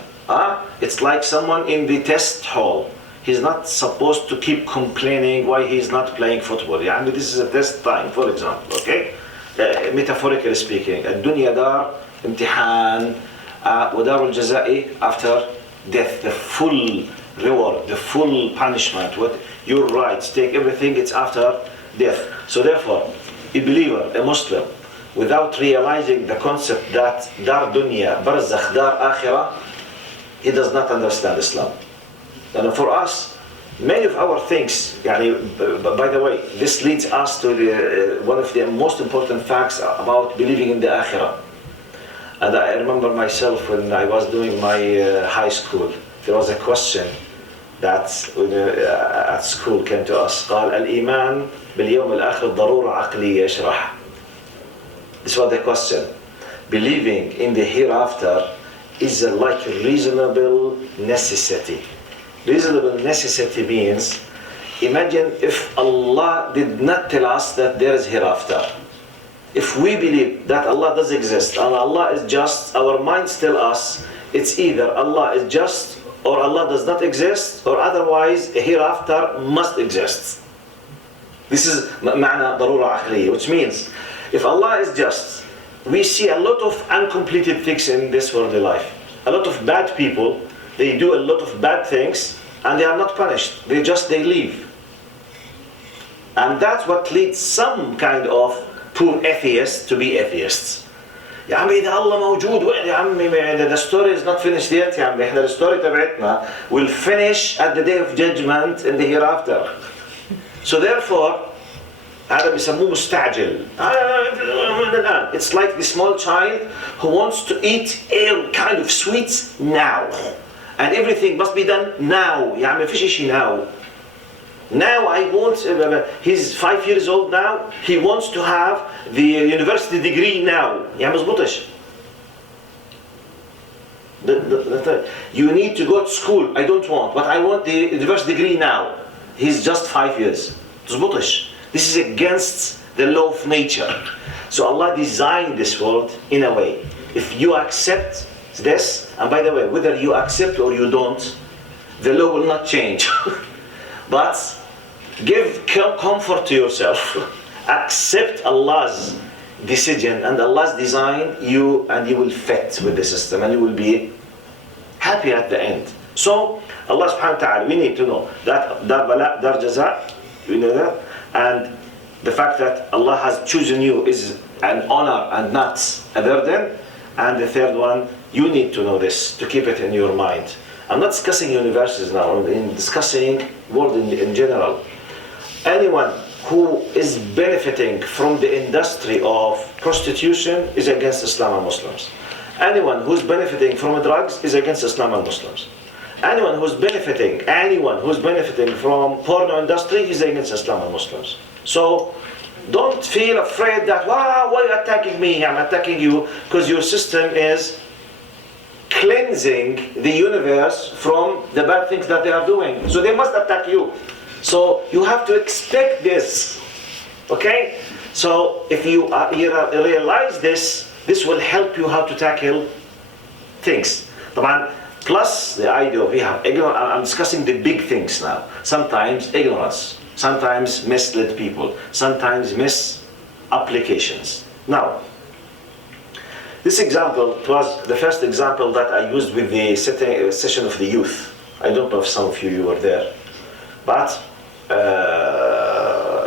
It's like someone in the test hall. He's not supposed to keep complaining why he's not playing football. يعني this is a test time, for example, okay? Metaphorically speaking, الدنيا دار امتحان ودار الجزاء after death, the full reward, the full punishment, what your rights, take everything, it's after death. So therefore, a believer, a Muslim, without realizing the concept that dar dunya, barzakh, dar akhirah, he does not understand Islam. And for us, many of our things, by the way, this leads us to one of the most important facts about believing in the akhirah. And I remember myself when I was doing my high school, there was a question that at school came to us. قال الإيمان باليوم الآخر ضرورة عقلية اشرح. This was the question. Believing in the hereafter is like a reasonable necessity. Reasonable necessity means, imagine if Allah did not tell us that there is hereafter. If we believe that Allah does exist and Allah is just, our minds tell us it's either Allah is just or Allah does not exist, or otherwise a hereafter must exist. This is معنى ضرورة عقلية, which means if Allah is just, we see a lot of uncompleted things in this worldly life. A lot of bad people, they do a lot of bad things and they are not punished. They leave. And that's what leads some kind of poor atheists to be atheists. يا عمي إذا الله موجود وين يا عمي the story is not finished yet يا عمي إحنا الستوري تبعتنا will finish at the day of judgment in the hereafter. So therefore هذا بيسموه مستعجل. It's like the small child who wants to eat all kind of sweets now, and everything must be done now. يا عمي فيش إشي now. Now I want, he's 5 years old now, he wants to have the university degree now. يا مزبوطش. You need to go to school. I don't want, but I want the university degree now. He's just 5 years. مزبوطش. This is against the law of nature. So Allah designed this world in a way. If you accept this, and by the way, whether you accept or you don't, the law will not change. But give comfort to yourself, accept Allah's decision and Allah's design, you will fit with the system and you will be happy at the end. So Allah subhanahu wa ta'ala, we need to know that Dar Bala, Dar Jaza, you know that, and the fact that Allah has chosen you is an honor and not a burden. And the third one, you need to know this, to keep it in your mind. I'm not discussing universities now, I'm discussing world in general. Anyone who is benefiting from the industry of prostitution is against Islam and Muslims. Anyone who's benefiting from drugs is against Islam and Muslims. Anyone who's benefiting from porno industry is against Islam and Muslims. So don't feel afraid that, wow, why are you attacking me? I'm attacking you because your system is cleansing the universe from the bad things that they are doing. So they must attack you. So you have to expect this. Okay? So if you realize this, this will help you how to tackle things. Plus the idea of ignorance. I'm discussing the big things now. Sometimes ignorance, sometimes misled people, sometimes misapplications. Now, this example was the first example that I used with the session of the youth. I don't know if some of you were there, but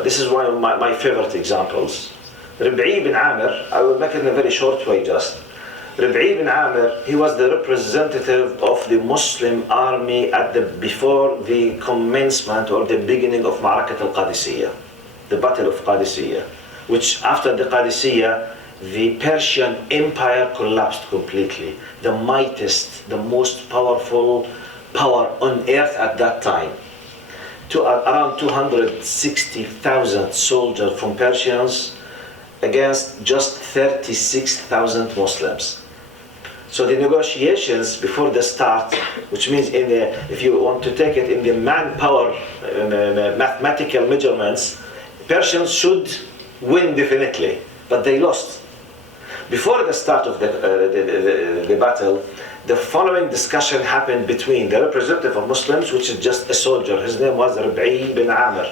this is one of my favorite examples. Rib'i bin Amir, I will make it in a very short way just. Rib'i bin Amir, he was the representative of the Muslim army before the commencement or the beginning of Ma'arakat al-Qadisiyah, the Battle of Qadisiyah, which after the Qadisiyah, the Persian Empire collapsed completely. The mightiest, the most powerful power on earth at that time. Around 260,000 soldiers from Persians against just 36,000 Muslims. So the negotiations before the start, which means if you want to take it in the manpower mathematical measurements, Persians should win definitely, but they lost. Before the start of the battle, the following discussion happened between the representative of Muslims, which is just a soldier. His name was Rib'i bin Amir,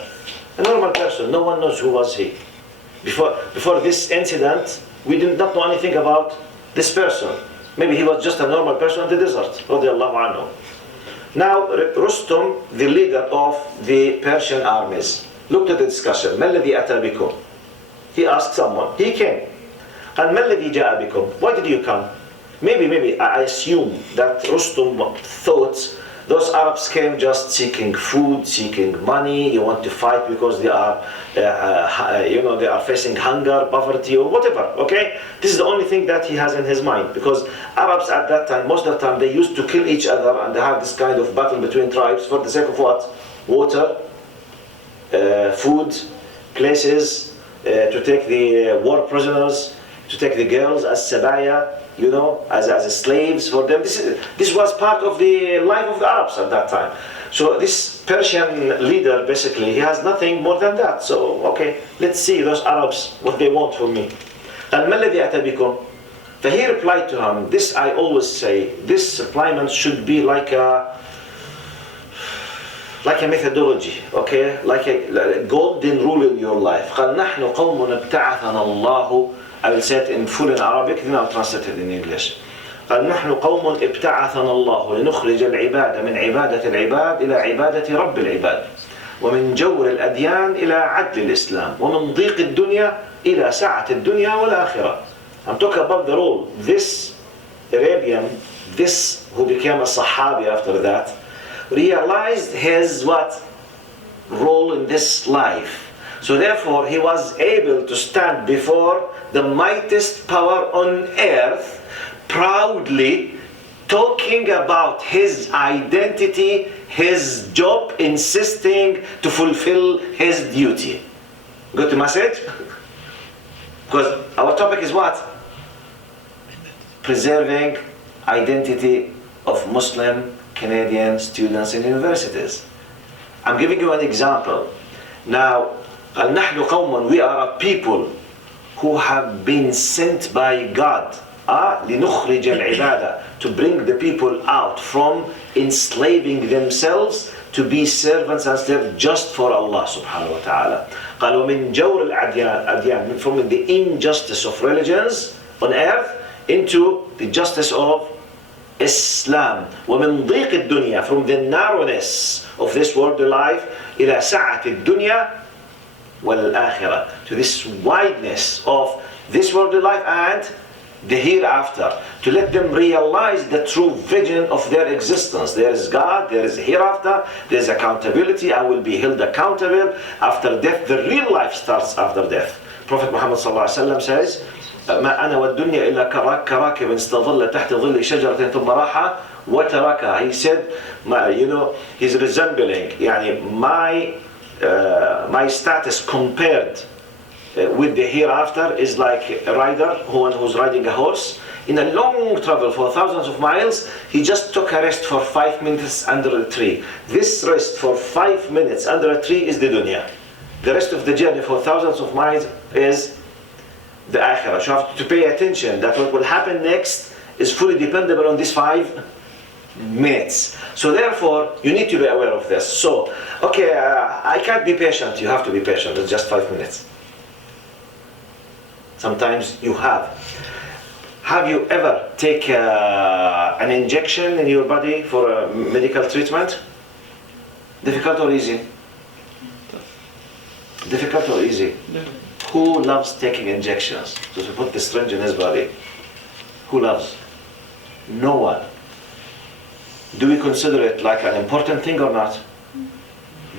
a normal person. No one knows who was he. Before this incident, we did not know anything about this person. Maybe he was just a normal person in the desert. Radiallahu anhu. Now, Rustum, the leader of the Persian armies, looked at the discussion. ما الذي أتى بكم? He asked someone. He came. قال ما الذي جاء بكم? Why did you come? Maybe I assume that Rustum thought those Arabs came just seeking food, seeking money. You want to fight because they are, they are facing hunger, poverty, or whatever. Okay, this is the only thing that he has in his mind, because Arabs at that time, most of the time, they used to kill each other and they have this kind of battle between tribes for the sake of what? Water, food, places, to take the war prisoners, to take the girls as sabaya, as slaves for them. This was part of the life of the Arabs at that time. So this Persian leader, basically, he has nothing more than that. So, okay, let's see those Arabs, what they want from me. قال ما الذي أتى بكم? So he replied to him, this I always say, this supplement should be like a methodology, okay? Like a golden rule in your life. قال نحن قوم ابتعثنا الله. I will say it in full in Arabic, then I'll translate it in English. قال نحن قوم ابتعثنا الله لنخرج العباد من عبادة العباد إلى عبادة رب العباد ومن جور الأديان إلى عدل الإسلام ومن ضيق الدنيا إلى سعة الدنيا والآخرة. I'm talking about the role. This Arabian, this who became a Sahabi after that, realized his role in this life. So therefore he was able to stand before the mightiest power on earth, proudly talking about his identity, his job, insisting to fulfill his duty. Got the message? Because our topic is what? Preserving identity of Muslim Canadian students in universities. I'm giving you an example. Now, نحن قوم, we are a people who have been sent by God لنخرج العبادة, to bring the people out from enslaving themselves to be servants and serve just for Allah subhanahu wa ta'ala. قال ومن جور الأديان, from the injustice of religions on earth into the justice of Islam. ومن ضيق الدنيا, from the narrowness of this worldly life إلى سعة الدنيا والآخرة, to this wideness of this worldly life and the hereafter, to let them realize the true vision of their existence. There is God, there is hereafter, there is accountability, I will be held accountable after death. The real life starts after death. Prophet Muhammad ﷺ says, ما أنا والدنيا إلا كراكب استظل تحت ظل شجرة ثم راح وتركها. He said, he's resembling my status compared with the hereafter is like a rider who's riding a horse in a long travel for thousands of miles. He just took a rest for 5 minutes under a tree. This rest for 5 minutes under a tree is the dunya. The rest of the journey for thousands of miles is the akhirah. So you have to pay attention that what will happen next is fully dependable on these 5 minutes. So therefore, you need to be aware of this. So, okay, I can't be patient. You have to be patient. It's just 5 minutes. Sometimes you have. Have you ever taken an injection in your body for a medical treatment? Difficult or easy? Difficult or easy? No. Who loves taking injections? So to put the syringe in his body. Who loves? No one. Do we consider it like an important thing or not?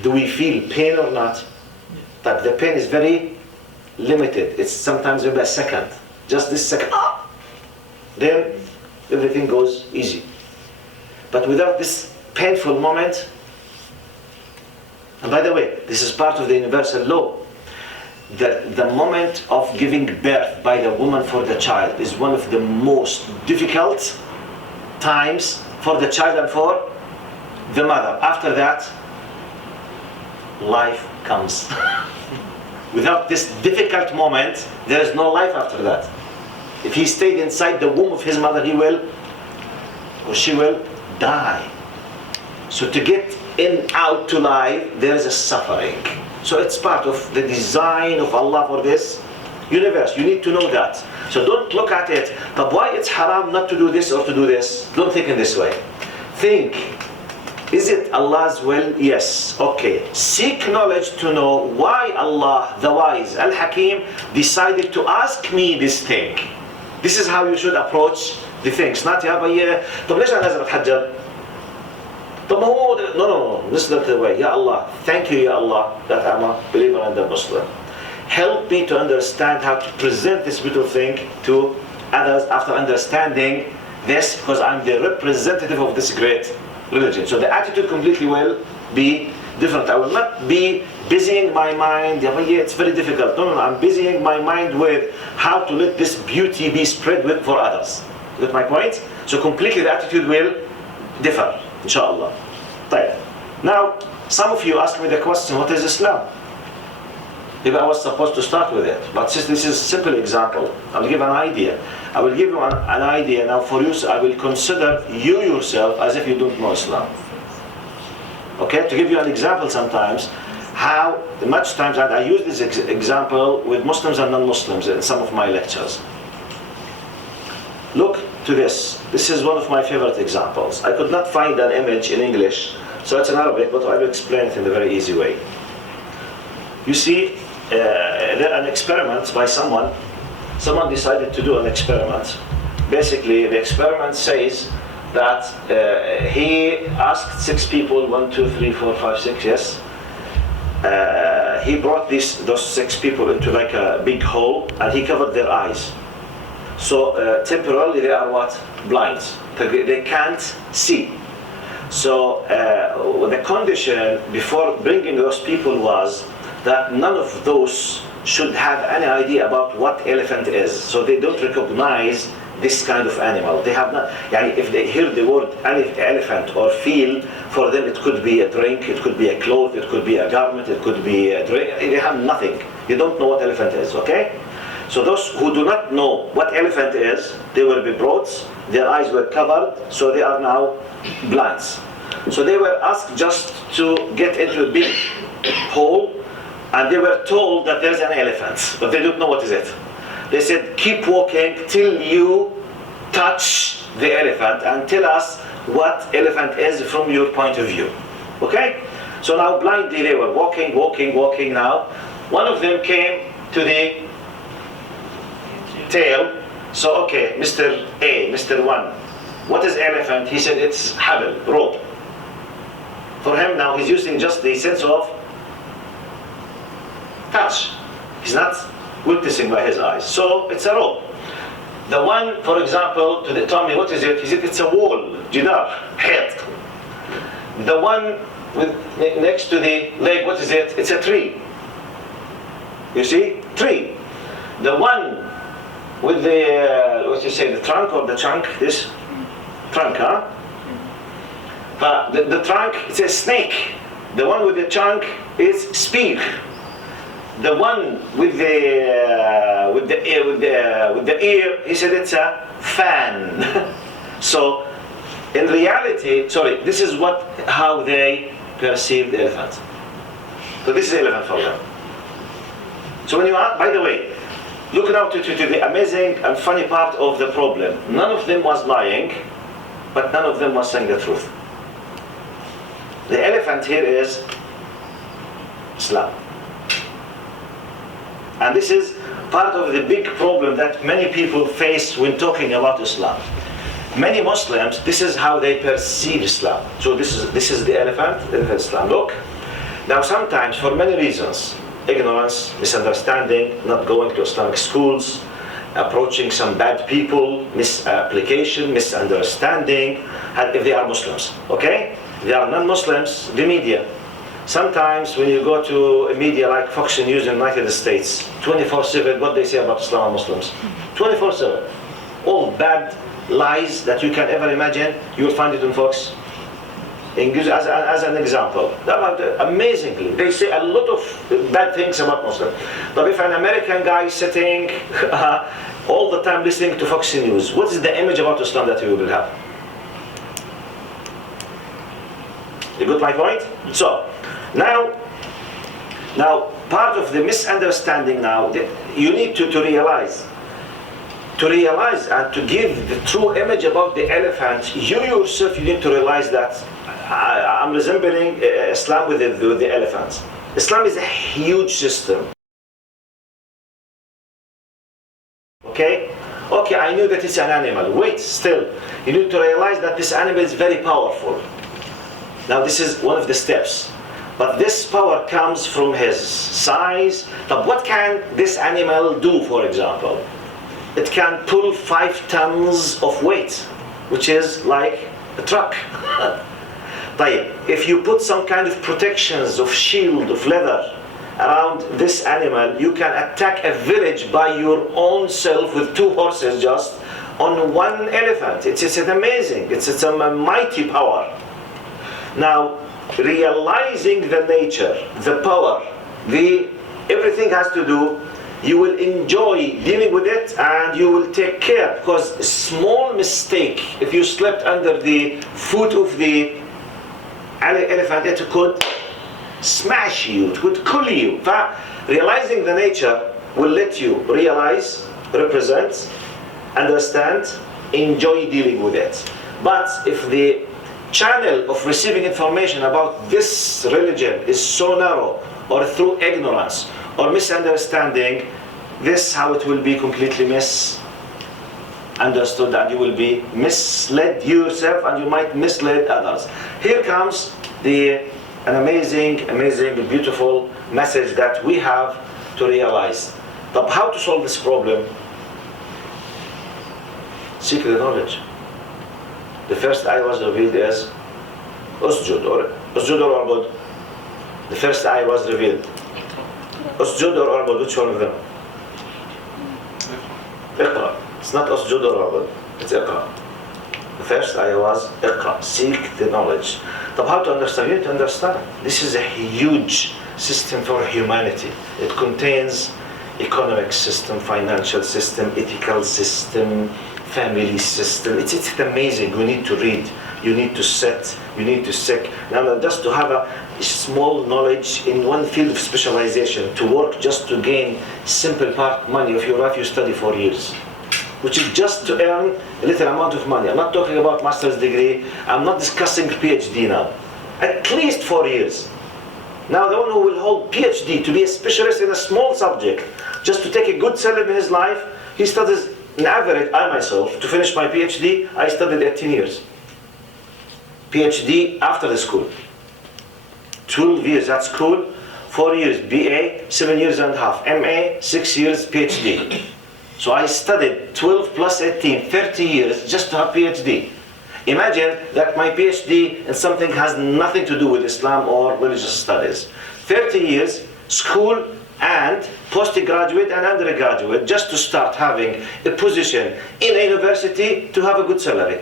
Do we feel pain or not? That the pain is very limited. It's sometimes maybe a second. Just this second. Then everything goes easy. But without this painful moment, and by the way, this is part of the universal law, that the moment of giving birth by the woman for the child is one of the most difficult times for the child and for the mother. After that, life comes. Without this difficult moment, there is no life after that. If he stayed inside the womb of his mother, he will, or she will, die. So to get in, out to life, there is a suffering. So it's part of the design of Allah for this universe. You need to know that. So don't look at it, but why it's haram not to do this or to do this? Don't think in this way. Think, is it Allah's will? Yes. Okay. Seek knowledge to know why Allah, the wise, Al-Hakim, decided to ask me this thing. This is how you should approach the things. Not يا بي طب ليش أنا لازم أتحجب؟ طب ما هو no, this is not the way. Ya Allah, thank you, Ya Allah, that I'm a believer and a Muslim. Help me to understand how to present this beautiful thing to others after understanding this, because I'm the representative of this great religion. So the attitude completely will be different. I will not be busying my mind. It's very difficult. No, I'm busying my mind with how to let this beauty be spread for others. You get my point? So completely the attitude will differ, inshallah. Now, some of you asked me the question, what is Islam? Maybe I was supposed to start with it, but since this is a simple example, I'll give an idea. I will give you an idea now for you, so I will consider you yourself as if you don't know Islam. Okay, to give you an example sometimes, how much times I use this example with Muslims and non-Muslims in some of my lectures. Look to this. This is one of my favorite examples. I could not find an image in English, so it's in Arabic, but I will explain it in a very easy way. You see, there an experiment by someone. Someone decided to do an experiment. Basically, the experiment says that he asked 6 people, 1, 2, 3, 4, 5, 6, yes. He brought those 6 people into like a big hole, and he covered their eyes. So temporarily they are what? Blind. They can't see. So the condition before bringing those people was that none of those should have any idea about what elephant is. So they don't recognize this kind of animal. They have not, if they hear the word elephant or feel, for them it could be a drink, it could be a cloth, it could be a garment, it could be a drink. They have nothing. They don't know what elephant is, okay? So those who do not know what elephant is, they will be brought, their eyes were covered, so they are now blind. So they were asked just to get into a big hole, and they were told that there's an elephant, but they don't know what is it. They said, keep walking till you touch the elephant and tell us what elephant is from your point of view. Okay? So now blindly they were walking now. One of them came to the tail. So okay, Mr. A, Mr. 1, what is elephant? He said it's habl, rope. For him now he's using just the sense of touch. He's not witnessing by his eyes. So it's a rope. The one, for example, told me, what is it? He said it's a wall, jidar, head. The one next to the leg, what is it? It's a tree. You see? Tree. The one with the, what you say, the trunk or the chunk? This trunk, huh? But the trunk, it's a snake. The one with the chunk is spear. The one with the ear, he said it's a fan. So, in reality, sorry, this is how they perceive the elephant. So this is elephant for them. So when you ask, by the way, look now to the amazing and funny part of the problem. None of them was lying, but none of them was saying the truth. The elephant here is Islam. And this is part of the big problem that many people face when talking about Islam. Many Muslims, this is how they perceive Islam. So this is the elephant Islam. Look, now sometimes for many reasons, ignorance, misunderstanding, not going to Islamic schools, approaching some bad people, misapplication, misunderstanding, and if they are Muslims, okay? They are non-Muslims, the media. Sometimes when you go to a media like Fox News in the United States, 24/7, what they say about Islam and Muslims? 24/7. All bad lies that you can ever imagine, you will find it in Fox. As an example, amazingly, they say a lot of bad things about Muslims. But if an American guy is sitting all the time listening to Fox News, what is the image about Islam that he will have? You got my point? So, now part of the misunderstanding now, you need to realize and to give the true image about the elephant, you yourself, you need to realize that I'm resembling Islam with the elephants. Islam is a huge system. Okay, I knew that it's an animal. Wait, still, you need to realize that this animal is very powerful. Now this is one of the steps. But this power comes from his size. But what can this animal do, for example? It can pull 5 tons of weight, which is like a truck. If you put some kind of protections of shield, of leather around this animal, you can attack a village by your own self with 2 horses just on one elephant. It's an amazing, it's a mighty power. Now, realizing the nature, the power, everything has to do, you will enjoy dealing with it and you will take care, because a small mistake, if you slept under the foot of the elephant, it could smash you, it could kill you. Realizing the nature will let you realize, represent, understand, enjoy dealing with it. But if the channel of receiving information about this religion is so narrow, or through ignorance or misunderstanding, this how it will be completely misunderstood, and you will be misled yourself and you might mislead others. Here comes an amazing, beautiful message that we have to realize. But how to solve this problem? Seek the knowledge. The first ayah was revealed as Usjud or Arbud. The first ayah was revealed. Usjud or Arbud, which one of them? Iqra. It's not Usjud or Arbud, it's Iqra. The first ayah was Iqra, seek the knowledge. But how to understand? You need to understand. This is a huge system for humanity. It contains economic system, financial system, ethical system, family system. It's amazing. We need to read you need to sit, you need to sick. Now, just to have a small knowledge in one field of specialization, to work just to gain simple part money of your life, you study 4 years, which is just to earn a little amount of money. I'm not talking about master's degree, I'm not discussing PhD now. At least 4 years. Now the one who will hold PhD to be a specialist in a small subject, just to take a good salary in his life, he studies, on average, I myself, to finish my PhD, I studied 18 years. PhD after the school. 12 years at school, 4 years BA, 7 years and a half. MA, 6 years PhD. So I studied 12 plus 18, 30 years just to have PhD. Imagine that my PhD in something has nothing to do with Islam or religious studies. 30 years, school and postgraduate and undergraduate, just to start having a position in a university to have a good salary.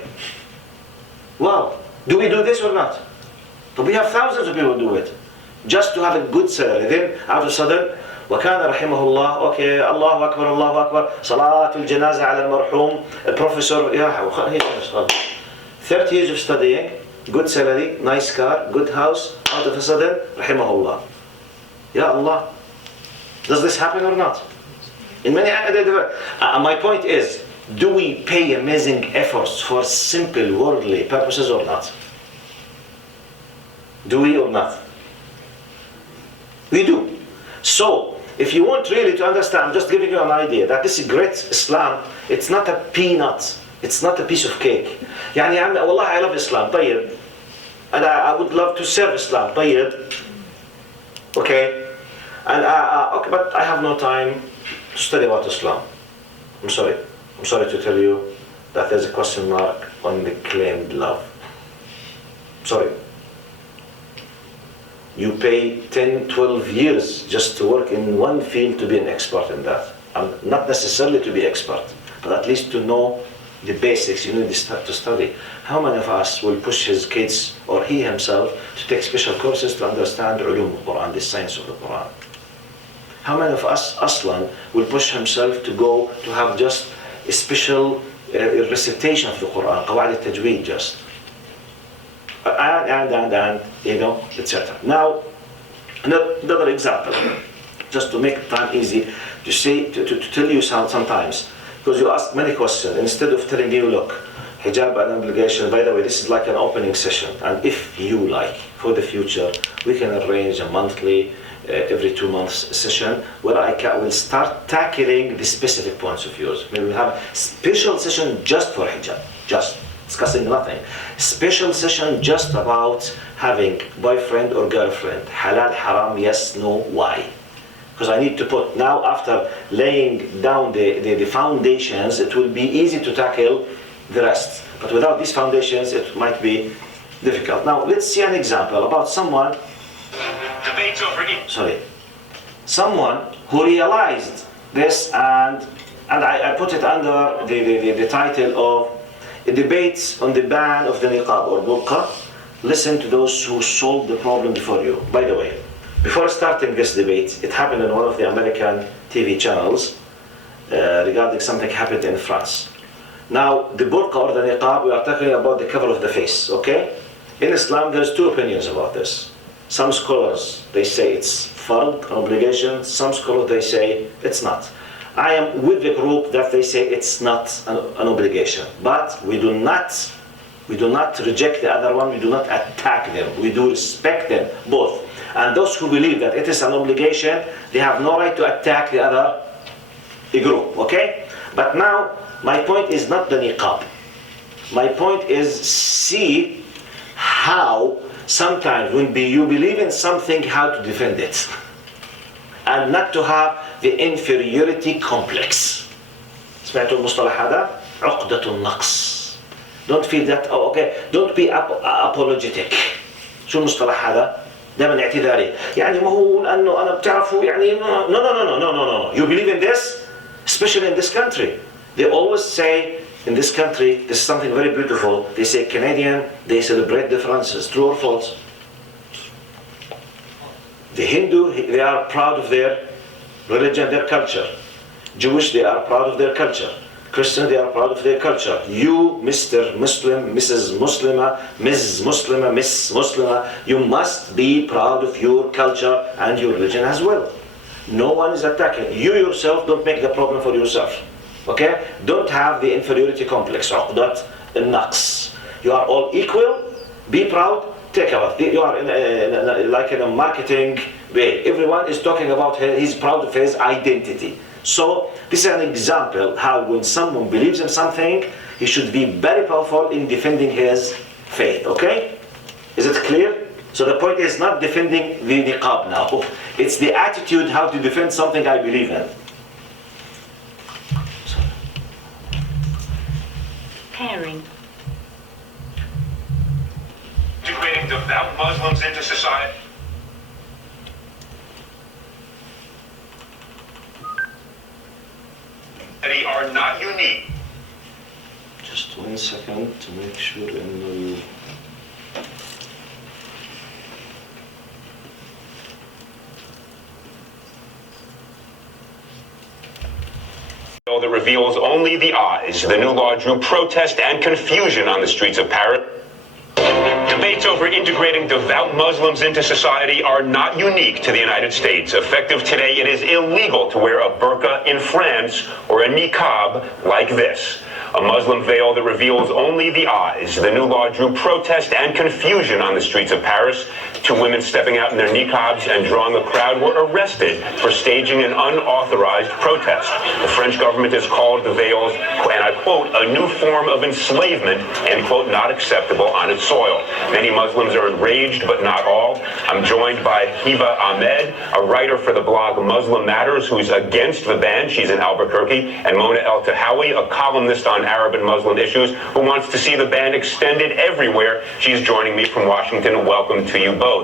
Wow, do we do this or not? But we have thousands of people do it, just to have a good salary. Then out of a sudden, وكان رحمه الله, okay, الله أكبر, الله أكبر, صلاة الجنازة على المرحوم, a professor, 30 years of studying, good salary, nice car, good house, out of a sudden, rahimahullah. Ya Allah. Does this happen or not? In many my point is, do we pay amazing efforts for simple worldly purposes or not? Do we or not? We do. So, if you want really to understand, I'm just giving you an idea that this great Islam, it's not a peanut. It's not a piece of cake. يعني والله I love Islam, طيب. And I would love to serve Islam, طيب. Okay. And okay, but I have no time to study about Islam. I'm sorry to tell you that there's a question mark on the claimed love. Sorry. You pay 10, 12 years just to work in one field to be an expert in that. Not necessarily to be expert, but at least to know the basics. You need to study. How many of us will push his kids or he himself to take special courses to understand ulum al-Quran, the science of the Quran? How many of us aslan will push himself to go to have just a special recitation of the Quran, qawaid al-tajweed just, and you know, etc. Now, another example, just to make time easy, to say to tell you sometimes, because you ask many questions, instead of telling you, look, hijab and obligation, by the way, this is like an opening session, and if you like, for the future, we can arrange a monthly, every 2 months session, where I will start tackling the specific points of yours. Maybe we'll have a special session just for hijab, just discussing nothing. Special session just about having boyfriend or girlfriend, halal, haram, yes, no, why? Because I need to put, now after laying down the foundations, it will be easy to tackle the rest. But without these foundations, it might be difficult. Now, let's see an example about someone, someone who realized this, and I put it under the title of a debate on the ban of the niqab or burqa. Listen to those who solved the problem before you. By the way, before starting this debate, it happened in one of the American TV channels regarding something happened in France. Now, the burqa or the niqab, we are talking about the cover of the face, okay? In Islam, there's two opinions about this. Some scholars, they say it's fard, an obligation. Some scholars, they say it's not. I am with the group that they say it's not an obligation. But we do not reject the other one, we do not attack them. We do respect them, both. And those who believe that it is an obligation, they have no right to attack the other group, okay? But now, my point is not the niqab. My point is, see how sometimes when you believe in something, how to defend it. And not to have the inferiority complex. سمعتوا المصطلح هذا؟ عقدة النقص. Don't feel that, oh, okay, don't be apologetic. شو المصطلح هذا؟ دائما اعتذاري. يعني ما هو لأنه أنا بتعرفوا يعني no. You believe in this? Especially in this country. They always say, in this country, this is something very beautiful. They say Canadian, they celebrate differences. True or false? The Hindu, they are proud of their religion, their culture. Jewish, they are proud of their culture. Christians, they are proud of their culture. You, Mr. Muslim, Mrs. Muslima, Ms. Muslima, Miss Muslima, you must be proud of your culture and your religion as well. No one is attacking. You yourself don't make the problem for yourself. Okay? Don't have the inferiority complex. عقدة النقص. You are all equal. Be proud. Take about. You are like in a marketing way. Everyone is talking about he's proud of his identity. So this is an example how when someone believes in something, he should be very powerful in defending his faith. Okay? Is it clear? So the point is not defending the niqab now. It's the attitude how to defend something I believe in. Pairing. Integrating devout Muslims into society. They are not unique. Just 1 second to make sure in That reveals only the eyes. The new law drew protest and confusion on the streets of Paris. Debates over integrating devout Muslims into society are not unique to the United States. Effective today, it is illegal to wear a burqa in France or a niqab like this. A Muslim veil that reveals only the eyes. The new law drew protest and confusion on the streets of Paris. 2 women stepping out in their niqabs and drawing a crowd were arrested for staging an unauthorized protest. The French government has called the veils, and I quote, a new form of enslavement, end quote, not acceptable on its soil. Many Muslims are enraged, but not all. I'm joined by Hiba Ahmed, a writer for the blog Muslim Matters, who's against the ban. She's in Albuquerque. And Mona El-Tahawi, a columnist on Arab and Muslim issues, who wants to see the ban extended everywhere. She's joining me from Washington. Welcome to you both.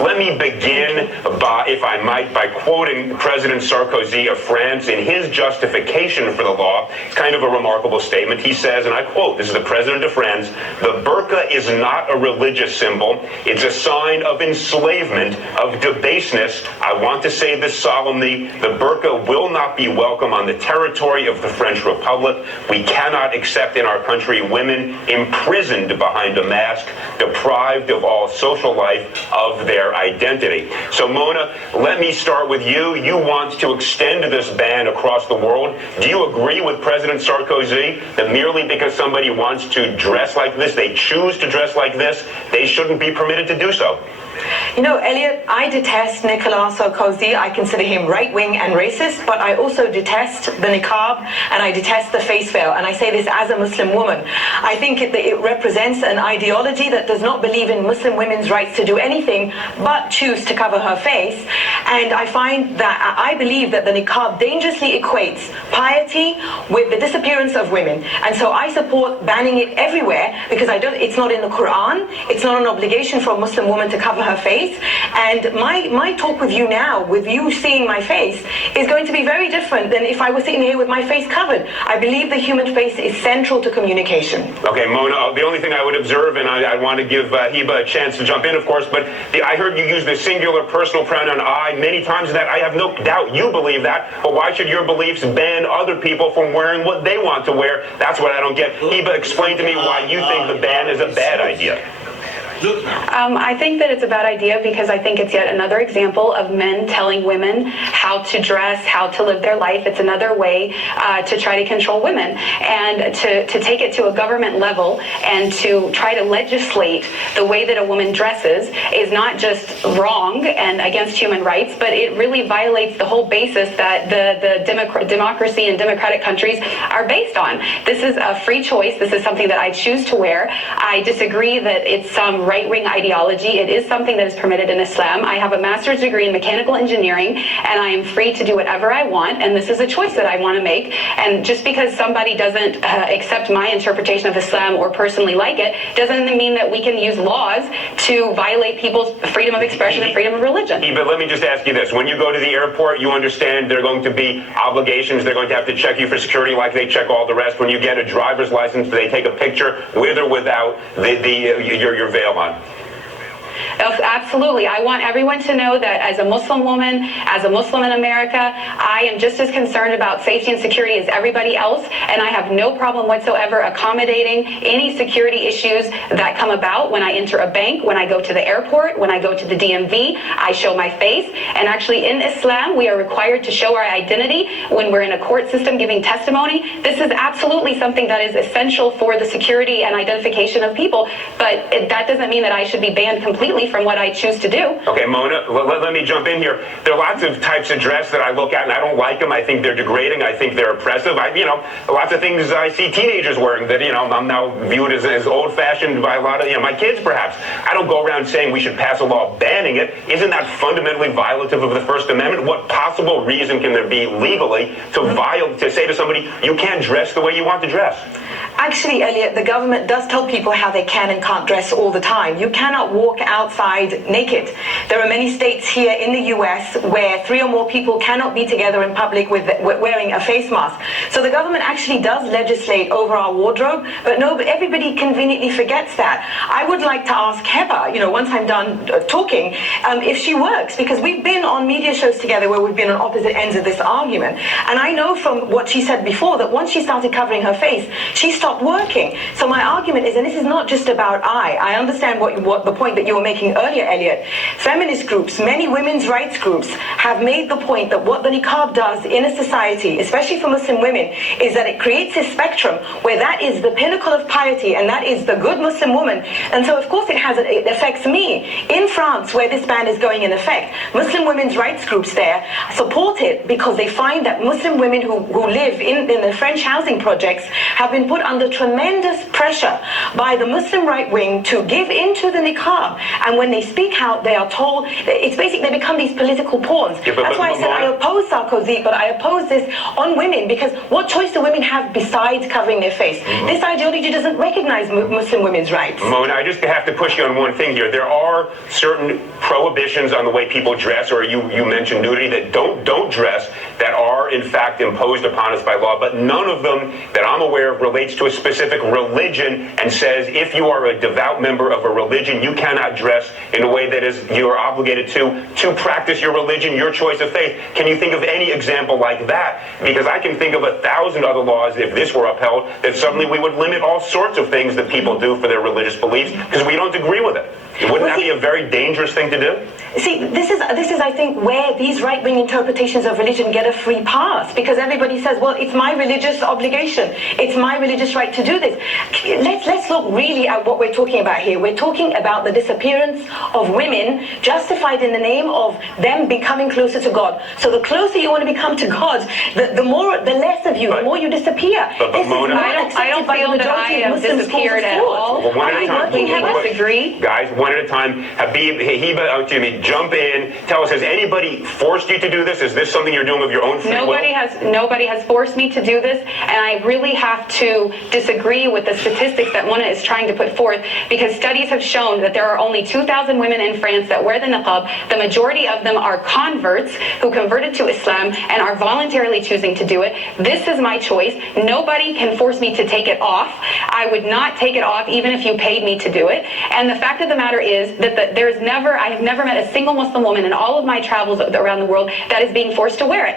Let me begin, if I might, by quoting President Sarkozy of France in his justification for the law. It's kind of a remarkable statement. He says, and I quote, this is the President of France, "The burqa is not a religious symbol. It's a sign of enslavement, of debaseness. I want to say this solemnly. The burqa will not be welcome on the territory of the French Republic. We cannot accept in our country women imprisoned behind a mask, deprived of all social life, of their identity." So Mona, let me start with you. You want to extend this ban across the world. Do you agree with President Sarkozy that merely because somebody wants to dress like this, they choose to dress like this, they shouldn't be permitted to do so? You know, Elliot, I detest Nicolas Sarkozy. I consider him right-wing and racist, but I also detest the niqab and I detest the face veil. And I say this as a Muslim woman. I think it represents an ideology that does not believe in Muslim women's rights to do anything but choose to cover her face. And I find that I believe that the niqab dangerously equates piety with the disappearance of women. And so I support banning it everywhere because it's not in the Quran. It's not an obligation for a Muslim woman to cover her face. And my talk with you now, with you seeing my face, is going to be very different than if I was sitting here with my face covered. I believe the human face is central to communication. Okay, Mona, the only thing I would observe, and I want to give Hiba a chance to jump in, of course, but I heard you use the singular personal pronoun I many times, and that I have no doubt you believe that, but why should your beliefs ban other people from wearing what they want to wear? That's what I don't get. Hiba, explain to me why you think the ban is a bad idea. I think that it's a bad idea because I think it's yet another example of men telling women how to dress, how to live their life. It's another way to try to control women and to take it to a government level and to try to legislate the way that a woman dresses is not just wrong and against human rights, but it really violates the whole basis that the democracy and democratic countries are based on. This is a free choice. This is something that I choose to wear. I disagree that it's some right-wing ideology. It is something that is permitted in Islam. I have a master's degree in mechanical engineering, and I am free to do whatever I want, and this is a choice that I want to make. And just because somebody doesn't accept my interpretation of Islam or personally like it, doesn't mean that we can use laws to violate people's freedom of expression and freedom of religion. But let me just ask you this. When you go to the airport, you understand there are going to be obligations. They're going to have to check you for security like they check all the rest. When you get a driver's license, they take a picture with or without your veil on. Absolutely. I want everyone to know that as a Muslim woman, as a Muslim in America, I am just as concerned about safety and security as everybody else, and I have no problem whatsoever accommodating any security issues that come about when I enter a bank, when I go to the airport, when I go to the DMV. I show my face, and actually in Islam, we are required to show our identity when we're in a court system giving testimony. This is absolutely something that is essential for the security and identification of people, but that doesn't mean that I should be banned completely from what I choose to do. Okay, Mona, let me jump in here. There are lots of types of dress that I look at and I don't like them. I think they're degrading. I think they're oppressive. Lots of things I see teenagers wearing that, I'm now viewed as old-fashioned by a lot of, my kids perhaps. I don't go around saying we should pass a law banning it. Isn't that fundamentally violative of the First Amendment? What possible reason can there be legally to say to somebody, you can't dress the way you want to dress? Actually, Elliot, the government does tell people how they can and can't dress all the time. You cannot walk outside naked. There are many states here in the US where 3 or more people cannot be together in public with wearing a face mask. So the government actually does legislate over our wardrobe, but everybody conveniently forgets that. I would like to ask Heba, once I'm done talking, if she works, because we've been on media shows together where we've been on opposite ends of this argument. And I know from what she said before that once she started covering her face, she stopped working. So my argument is, and this is not just about I understand what the point that you were making earlier, Elliot. Feminist groups, many women's rights groups have made the point that what the niqab does in a society, especially for Muslim women, is that it creates a spectrum where that is the pinnacle of piety and that is the good Muslim woman. And so of course it affects me. In France, where this ban is going in effect, Muslim women's rights groups there support it because they find that Muslim women who live in the French housing projects have been put under tremendous pressure by the Muslim right wing to give into the niqab, and when they speak out they are told, it's basically they become these political pawns. That's why I said I oppose Sarkozy, but I oppose this on women, because what choice do women have besides covering their face? This ideology doesn't recognize Muslim women's rights. Mona, I just have to push you on one thing here. There are certain prohibitions on the way people dress, or you mentioned nudity, that don't dress, that are in fact imposed upon us by law, but none of them that I'm aware of relates to a specific religion and says if you are a devout member of a religion, you cannot dress in a way that is you are obligated to practice your religion, your choice of faith. Can you think of any example like that? Because I can think of 1,000 other laws, if this were upheld, that suddenly we would limit all sorts of things that people do for their religious beliefs because we don't agree with it. Wouldn't that be a very dangerous thing to do? See, this is I think where these right-wing interpretations of religion get a free pass, because everybody says, well, it's my religious obligation, it's my religious right to do this. Let's look really at what we're talking about here. We're talking about the disappearance of women justified in the name of them becoming closer to God. So the closer you want to become to God, the less of you, the more you disappear. But Mona, I don't feel that I have disappeared at all. Well, one at a time. I disagree. Guys, one at a time. Habib, Heba, Jimmy, jump in. Tell us, has anybody forced you to do this? Is this something you're doing of your own free will? Nobody has forced me to do this, and I really have to disagree with the statistics that Mona is trying to put forth, because studies have shown that there are only 2,000 women in France that wear the niqab. The majority of them are converts who converted to Islam and are voluntarily choosing to do it. This is my choice. Nobody can force me to take it off. I would not take it off even if you paid me to do it. And the fact of the matter is that I have never met a single Muslim woman in all of my travels around the world that is being forced to wear it.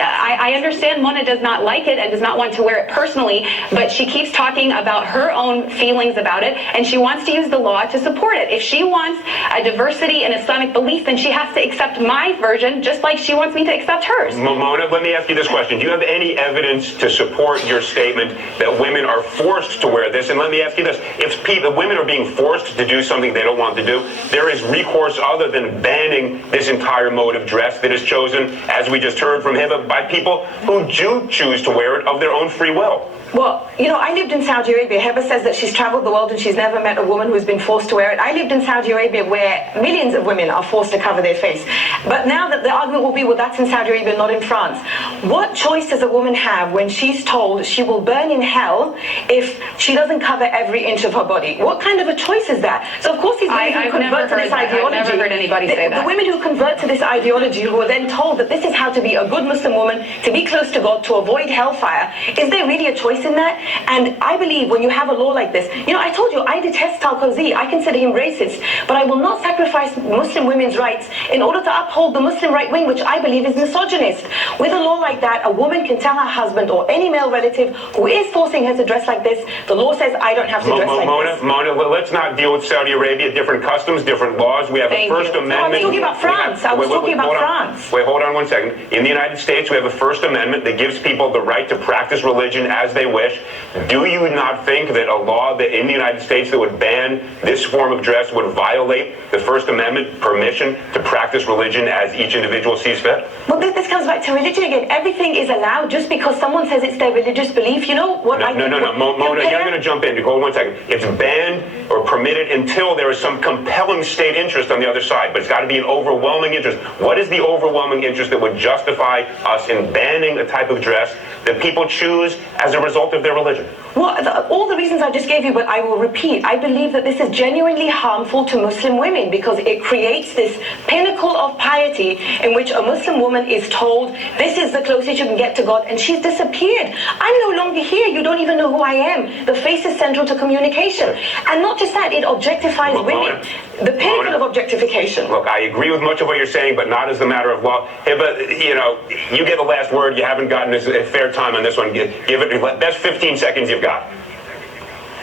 I understand Mona does not like it and does not want to wear it personally, but she keeps talking about her own feelings about it, and she wants to use the law to support it. If she wants a diversity in Islamic belief, then she has to accept my version just like she wants me to accept hers. Mona, let me ask you this question. Do you have any evidence to support your statement that women are forced to wear this? And let me ask you this. If women are being forced to do something they don't want to do, there is recourse other than banning this entire mode of dress that is chosen, as we just heard from him, by people who do choose to wear it of their own free will. Well, I lived in Saudi Arabia. Heba says that she's traveled the world and she's never met a woman who's been forced to wear it. I lived in Saudi Arabia where millions of women are forced to cover their face. But now that the argument will be, well, that's in Saudi Arabia, not in France. What choice does a woman have when she's told she will burn in hell if she doesn't cover every inch of her body? What kind of a choice is that? So of course these women who convert to this ideology, I've never heard anybody say that. The women who convert to this ideology, who are then told that this is how to be a good Muslim woman, to be close to God, to avoid hellfire, is there really a choice voice in that. And I believe when you have a law like this, you know, I told you, I detest Sarkozy. I consider him racist, but I will not sacrifice Muslim women's rights in order to uphold the Muslim right wing, which I believe is misogynist. With a law like that, a woman can tell her husband or any male relative who is forcing her to dress like this, the law says I don't have to dress like this. Mona, let's not deal with Saudi Arabia, different customs, different laws. We have a First Amendment. I was talking about France. I was talking about France. Wait, hold on 1 second. In the United States, we have a First Amendment that gives people the right to practice religion as they wish. Do you not think that a law that in the United States that would ban this form of dress would violate the First Amendment permission to practice religion as each individual sees fit? Well, this comes back to religion again. Everything is allowed just because someone says it's their religious belief. You know what I think? No. Mona, you're going to jump in. Hold 1 second. It's banned or permitted until there is some compelling state interest on the other side, but it's got to be an overwhelming interest. What is the overwhelming interest that would justify us in banning a type of dress that people choose as a result of their religion? Well, all the reasons I just gave you, but I will repeat. I believe that this is genuinely harmful to Muslim women because it creates this pinnacle of piety in which a Muslim woman is told, this is the closest you can get to God, and she's disappeared. I'm no longer here. You don't even know who I am. The face is central to communication. And not just that, it objectifies women. The pinnacle of objectification. Look, I agree with much of what you're saying, but not as a matter of law. Hey, but, you know, you get the last word. You haven't gotten a fair time on this one. Give it the best 15 seconds you've got.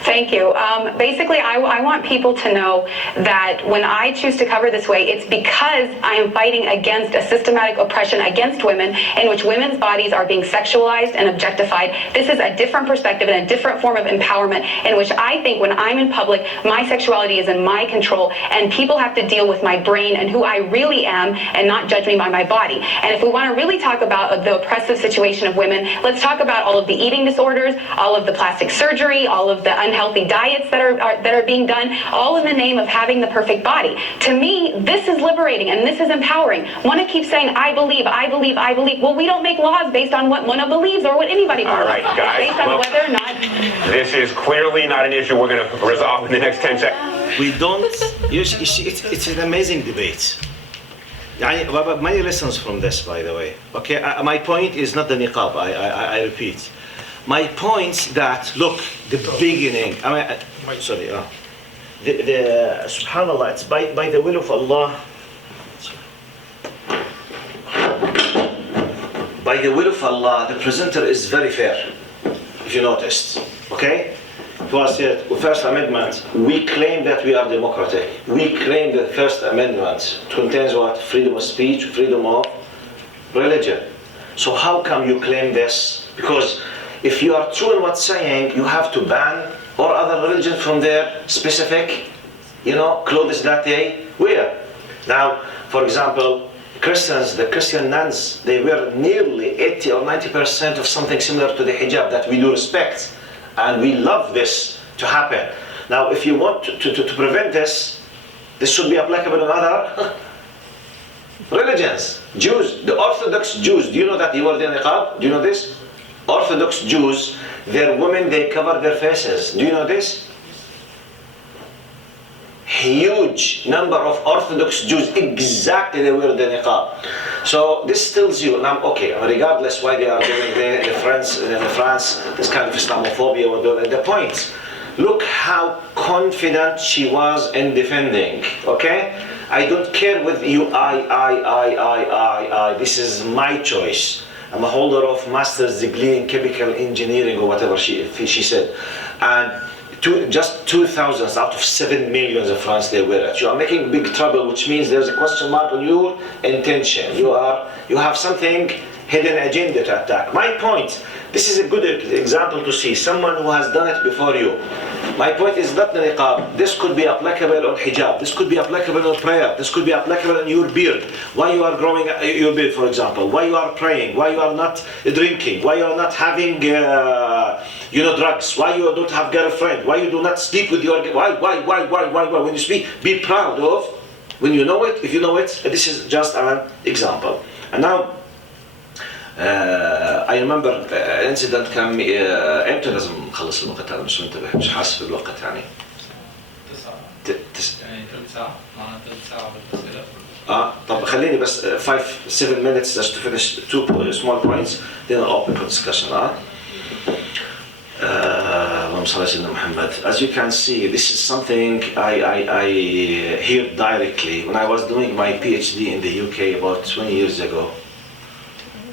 Thank you. Basically, I want people to know that when I choose to cover this way, it's because I am fighting against a systematic oppression against women in which women's bodies are being sexualized and objectified. This is a different perspective and a different form of empowerment in which I think when I'm in public, my sexuality is in my control and people have to deal with my brain and who I really am and not judge me by my body. And if we want to really talk about the oppressive situation of women, let's talk about all of the eating disorders, all of the plastic surgery, all of the unhealthy diets that are being done, all in the name of having the perfect body. To me, this is liberating and this is empowering. Mona keeps saying, I believe, I believe, I believe. Well, we don't make laws based on what Mona believes or what anybody believes. All right, guys. Based on whether or not. This is clearly not an issue we're going to resolve in the next 10 seconds. We don't, you see, it's an amazing debate. Many lessons from this, by the way. Okay, my point is not the niqab, I repeat. My point that, look, the beginning, subhanAllah, it's by the will of Allah. By the will of Allah, the presenter is very fair, if you noticed, okay? It was the First Amendment. We claim that we are democratic. We claim the First Amendment contains what? Freedom of speech, freedom of religion. So how come you claim this? Because if you are true in what's saying, you have to ban all other religions from their specific, clothes that they wear. Now, for example, Christians, the Christian nuns, they wear nearly 80 or 90% of something similar to the hijab that we do respect. And we love this to happen. Now, if you want to prevent this, this should be applicable in other religions. Jews, the Orthodox Jews, do you know that they wear the niqab? Do you know this? Orthodox Jews, their women, they cover their faces. Do you know this? Huge number of Orthodox Jews, exactly they wear the niqab. So this tells you, and I'm okay, regardless why they are doing the France, this kind of Islamophobia, the point. Look how confident she was in defending, okay? I don't care with you, I, this is my choice. I'm a holder of master's degree in chemical engineering or whatever she said. And just 2,000 out of 7 million of France they wear it. You are making big trouble, which means there's a question mark on your intention. You have something hidden agenda to attack. My point, this is a good example to see someone who has done it before you. My point is not the niqab. This could be applicable on hijab. This could be applicable on prayer. This could be applicable on your beard. Why you are growing your beard, for example. Why you are praying. Why you are not drinking. Why you are not having, drugs. Why you don't have girlfriend. Why you do not sleep with your. Why. When you speak, be proud of. When you know it, if you know it, this is just an example. And now. I remember incident كان امتى لازم نخلص الوقت هذا مش منتبه مش حاسس بالوقت يعني 9 يعني ثلث ساعة معنا ثلث ساعة بالأسئلة طب خليني بس 5-7 minutes just to finish 2 small points then I'll open for discussion Sayyidina Muhammad. As you can see, this is something I hear directly when I was doing my PhD in the UK about 20 years ago.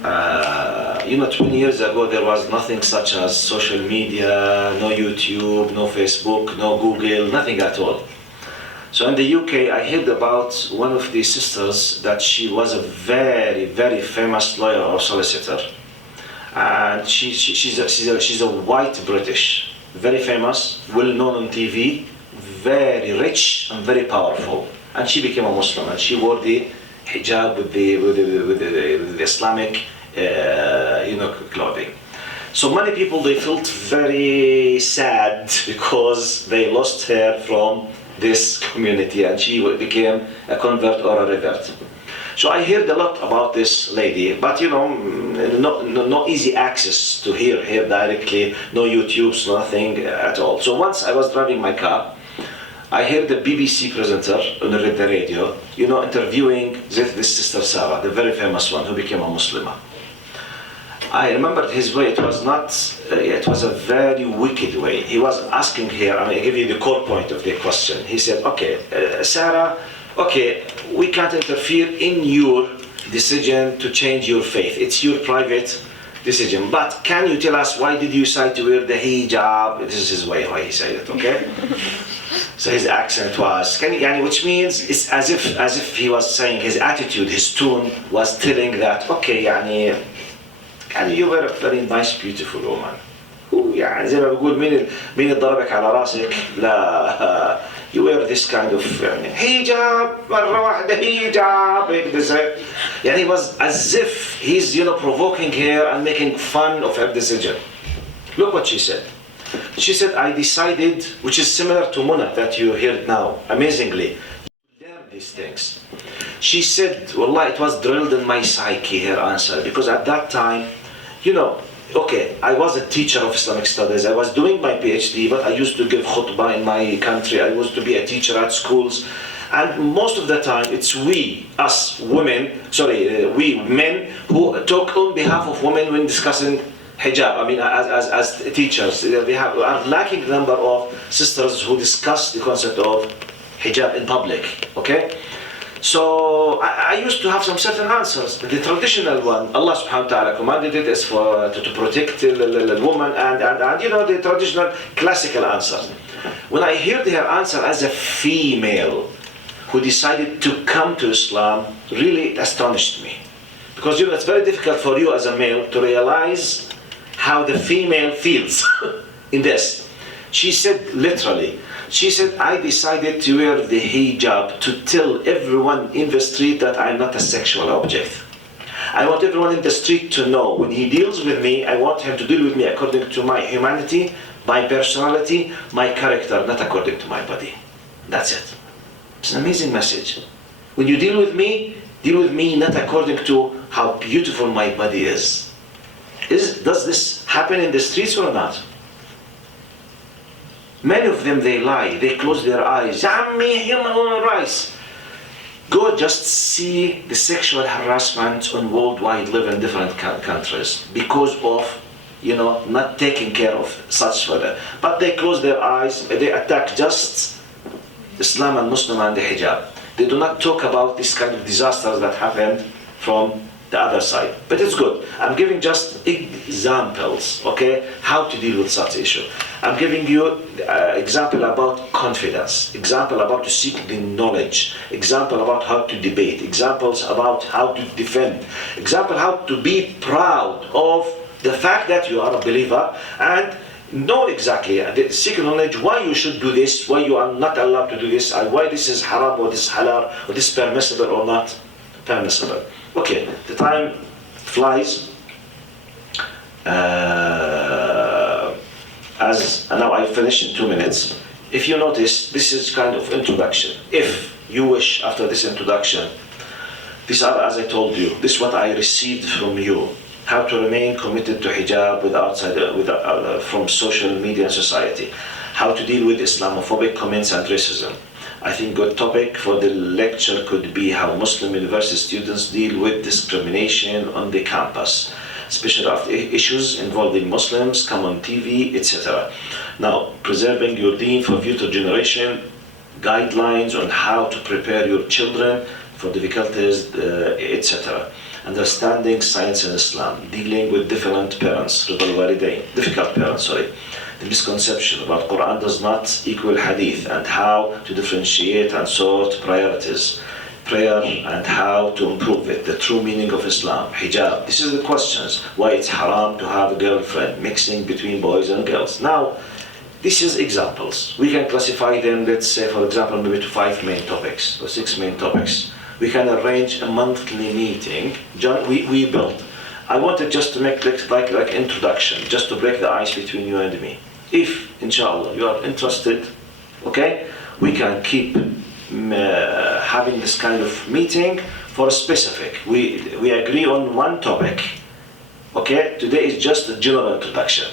20 years ago there was nothing such as social media, no YouTube, no Facebook, no Google, nothing at all. So in the UK, I heard about one of the sisters that she was a very, very famous lawyer or solicitor. And she's a white British, very famous, well known on TV, very rich and very powerful. And she became a Muslim, and she wore the hijab with the Islamic, clothing. So many people, they felt very sad because they lost her from this community, and she became a convert or a revert. So I heard a lot about this lady, but no easy access to hear her directly, no YouTubes, nothing at all. So once I was driving my car, I heard the BBC presenter on the radio, interviewing this sister Sarah, the very famous one who became a Muslimah. I remembered his way. It was a very wicked way. He was asking her, I give you the core point of the question. He said, okay, Sarah, okay, we can't interfere in your decision to change your faith. It's your private decision. But can you tell us why did you decide to wear the hijab? This is his way, why he said it, okay? So his accent was, which means it's as if he was saying, his attitude, his tone was telling that, okay, you were a very nice, beautiful woman. زي ما بقول مين ضربك على راسك؟ لا, you wear this kind of hijab, مرة واحدة hijab. He was as if he's provoking her and making fun of her decision. Look what she said. She said, I decided, which is similar to Muna that you heard now, amazingly. You learn these things. She said, Wallah, it was drilled in my psyche, her answer, because at that time, okay, I was a teacher of Islamic studies. I was doing my PhD, but I used to give khutbah in my country. I used to be a teacher at schools. And most of the time, it's we men, who talk on behalf of women when discussing hijab. As teachers, we are lacking the number of sisters who discuss the concept of hijab in public, okay? So I used to have some certain answers. The traditional one, Allah subhanahu wa ta'ala commanded it, is to protect the woman and the traditional classical answers. When I heard her answer as a female who decided to come to Islam, really it astonished me. Because it's very difficult for you as a male to realize how the female feels in this. She said literally, I decided to wear the hijab to tell everyone in the street that I'm not a sexual object. I want everyone in the street to know when he deals with me, I want him to deal with me according to my humanity, my personality, my character, not according to my body. That's it. It's an amazing message. When you deal with me not according to how beautiful my body is. Does this happen in the streets or not? Many of them, they lie, they close their eyes. Human rights. Go just see the sexual harassment on worldwide level in different countries because of, not taking care of such further. But they close their eyes, they attack just Islam and Muslim and the hijab. They do not talk about this kind of disasters that happened from the other side. But it's good. I'm giving just examples, okay, how to deal with such issue. I'm giving you example about confidence, example about seeking knowledge, example about how to debate, examples about how to defend, example how to be proud of the fact that you are a believer and know exactly, seek knowledge why you should do this, why you are not allowed to do this, and why this is haram or this halal, or this permissible or not permissible. Okay, the time flies. And now I finish in 2 minutes. If you notice, this is kind of introduction. If you wish, after this introduction, these are, as I told you, this is what I received from you. How to remain committed to hijab from social media and society. How to deal with Islamophobic comments and racism. I think good topic for the lecture could be how Muslim university students deal with discrimination on the campus, especially after issues involving Muslims come on TV, etc. Now, preserving your deen for future generation, guidelines on how to prepare your children for difficulties, etc. Understanding science in Islam, dealing with different parents, difficult parents, the misconception about Quran does not equal hadith, and how to differentiate and sort priorities, prayer and how to improve it, the true meaning of Islam, hijab. This is the questions. Why it's haram to have a girlfriend, mixing between boys and girls. Now, this is examples. We can classify them, let's say, for example, maybe to 5 main topics or 6 main topics. We can arrange a monthly meeting. John, we built. I wanted just to make like introduction, just to break the ice between you and me. If, inshallah, you are interested, okay, we can keep having this kind of meeting for a specific. We agree on one topic, okay? Today is just a general introduction.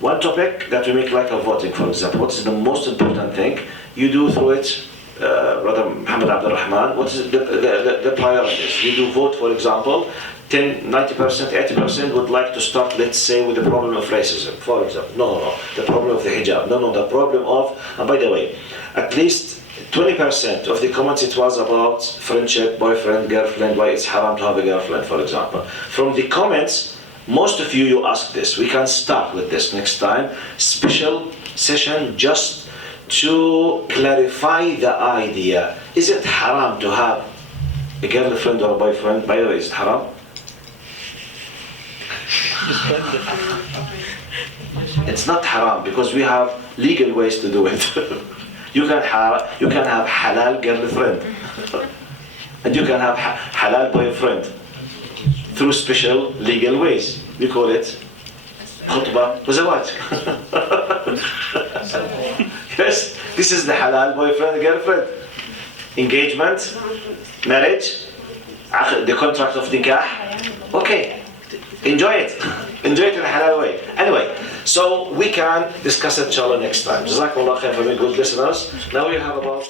One topic that we make like a voting, for example. What is the most important thing? You do through it, Brother Muhammad Abdul Rahman, what is the priorities? You do vote, for example, 10, 90%, 80% would like to start, let's say, with the problem of racism, for example. No, the problem of the hijab. No, the problem of, and by the way, at least 20% of the comments, it was about friendship, boyfriend, girlfriend, why it's haram to have a girlfriend, for example. From the comments, most of you asked this. We can start with this next time. Special session just to clarify the idea. Is it haram to have a girlfriend or a boyfriend? By the way, is it haram? It's not haram because we have legal ways to do it. You can have halal girlfriend and you can have halal boyfriend through special legal ways. We call it khutbah wa zawaj. Yes, this is the halal boyfriend girlfriend. Engagement, marriage, the contract of nikah. Okay, enjoy it. Enjoy it in a halal way. Anyway, so we can discuss it inshallah next time. Jazakumullah khair for being good listeners. Now we have about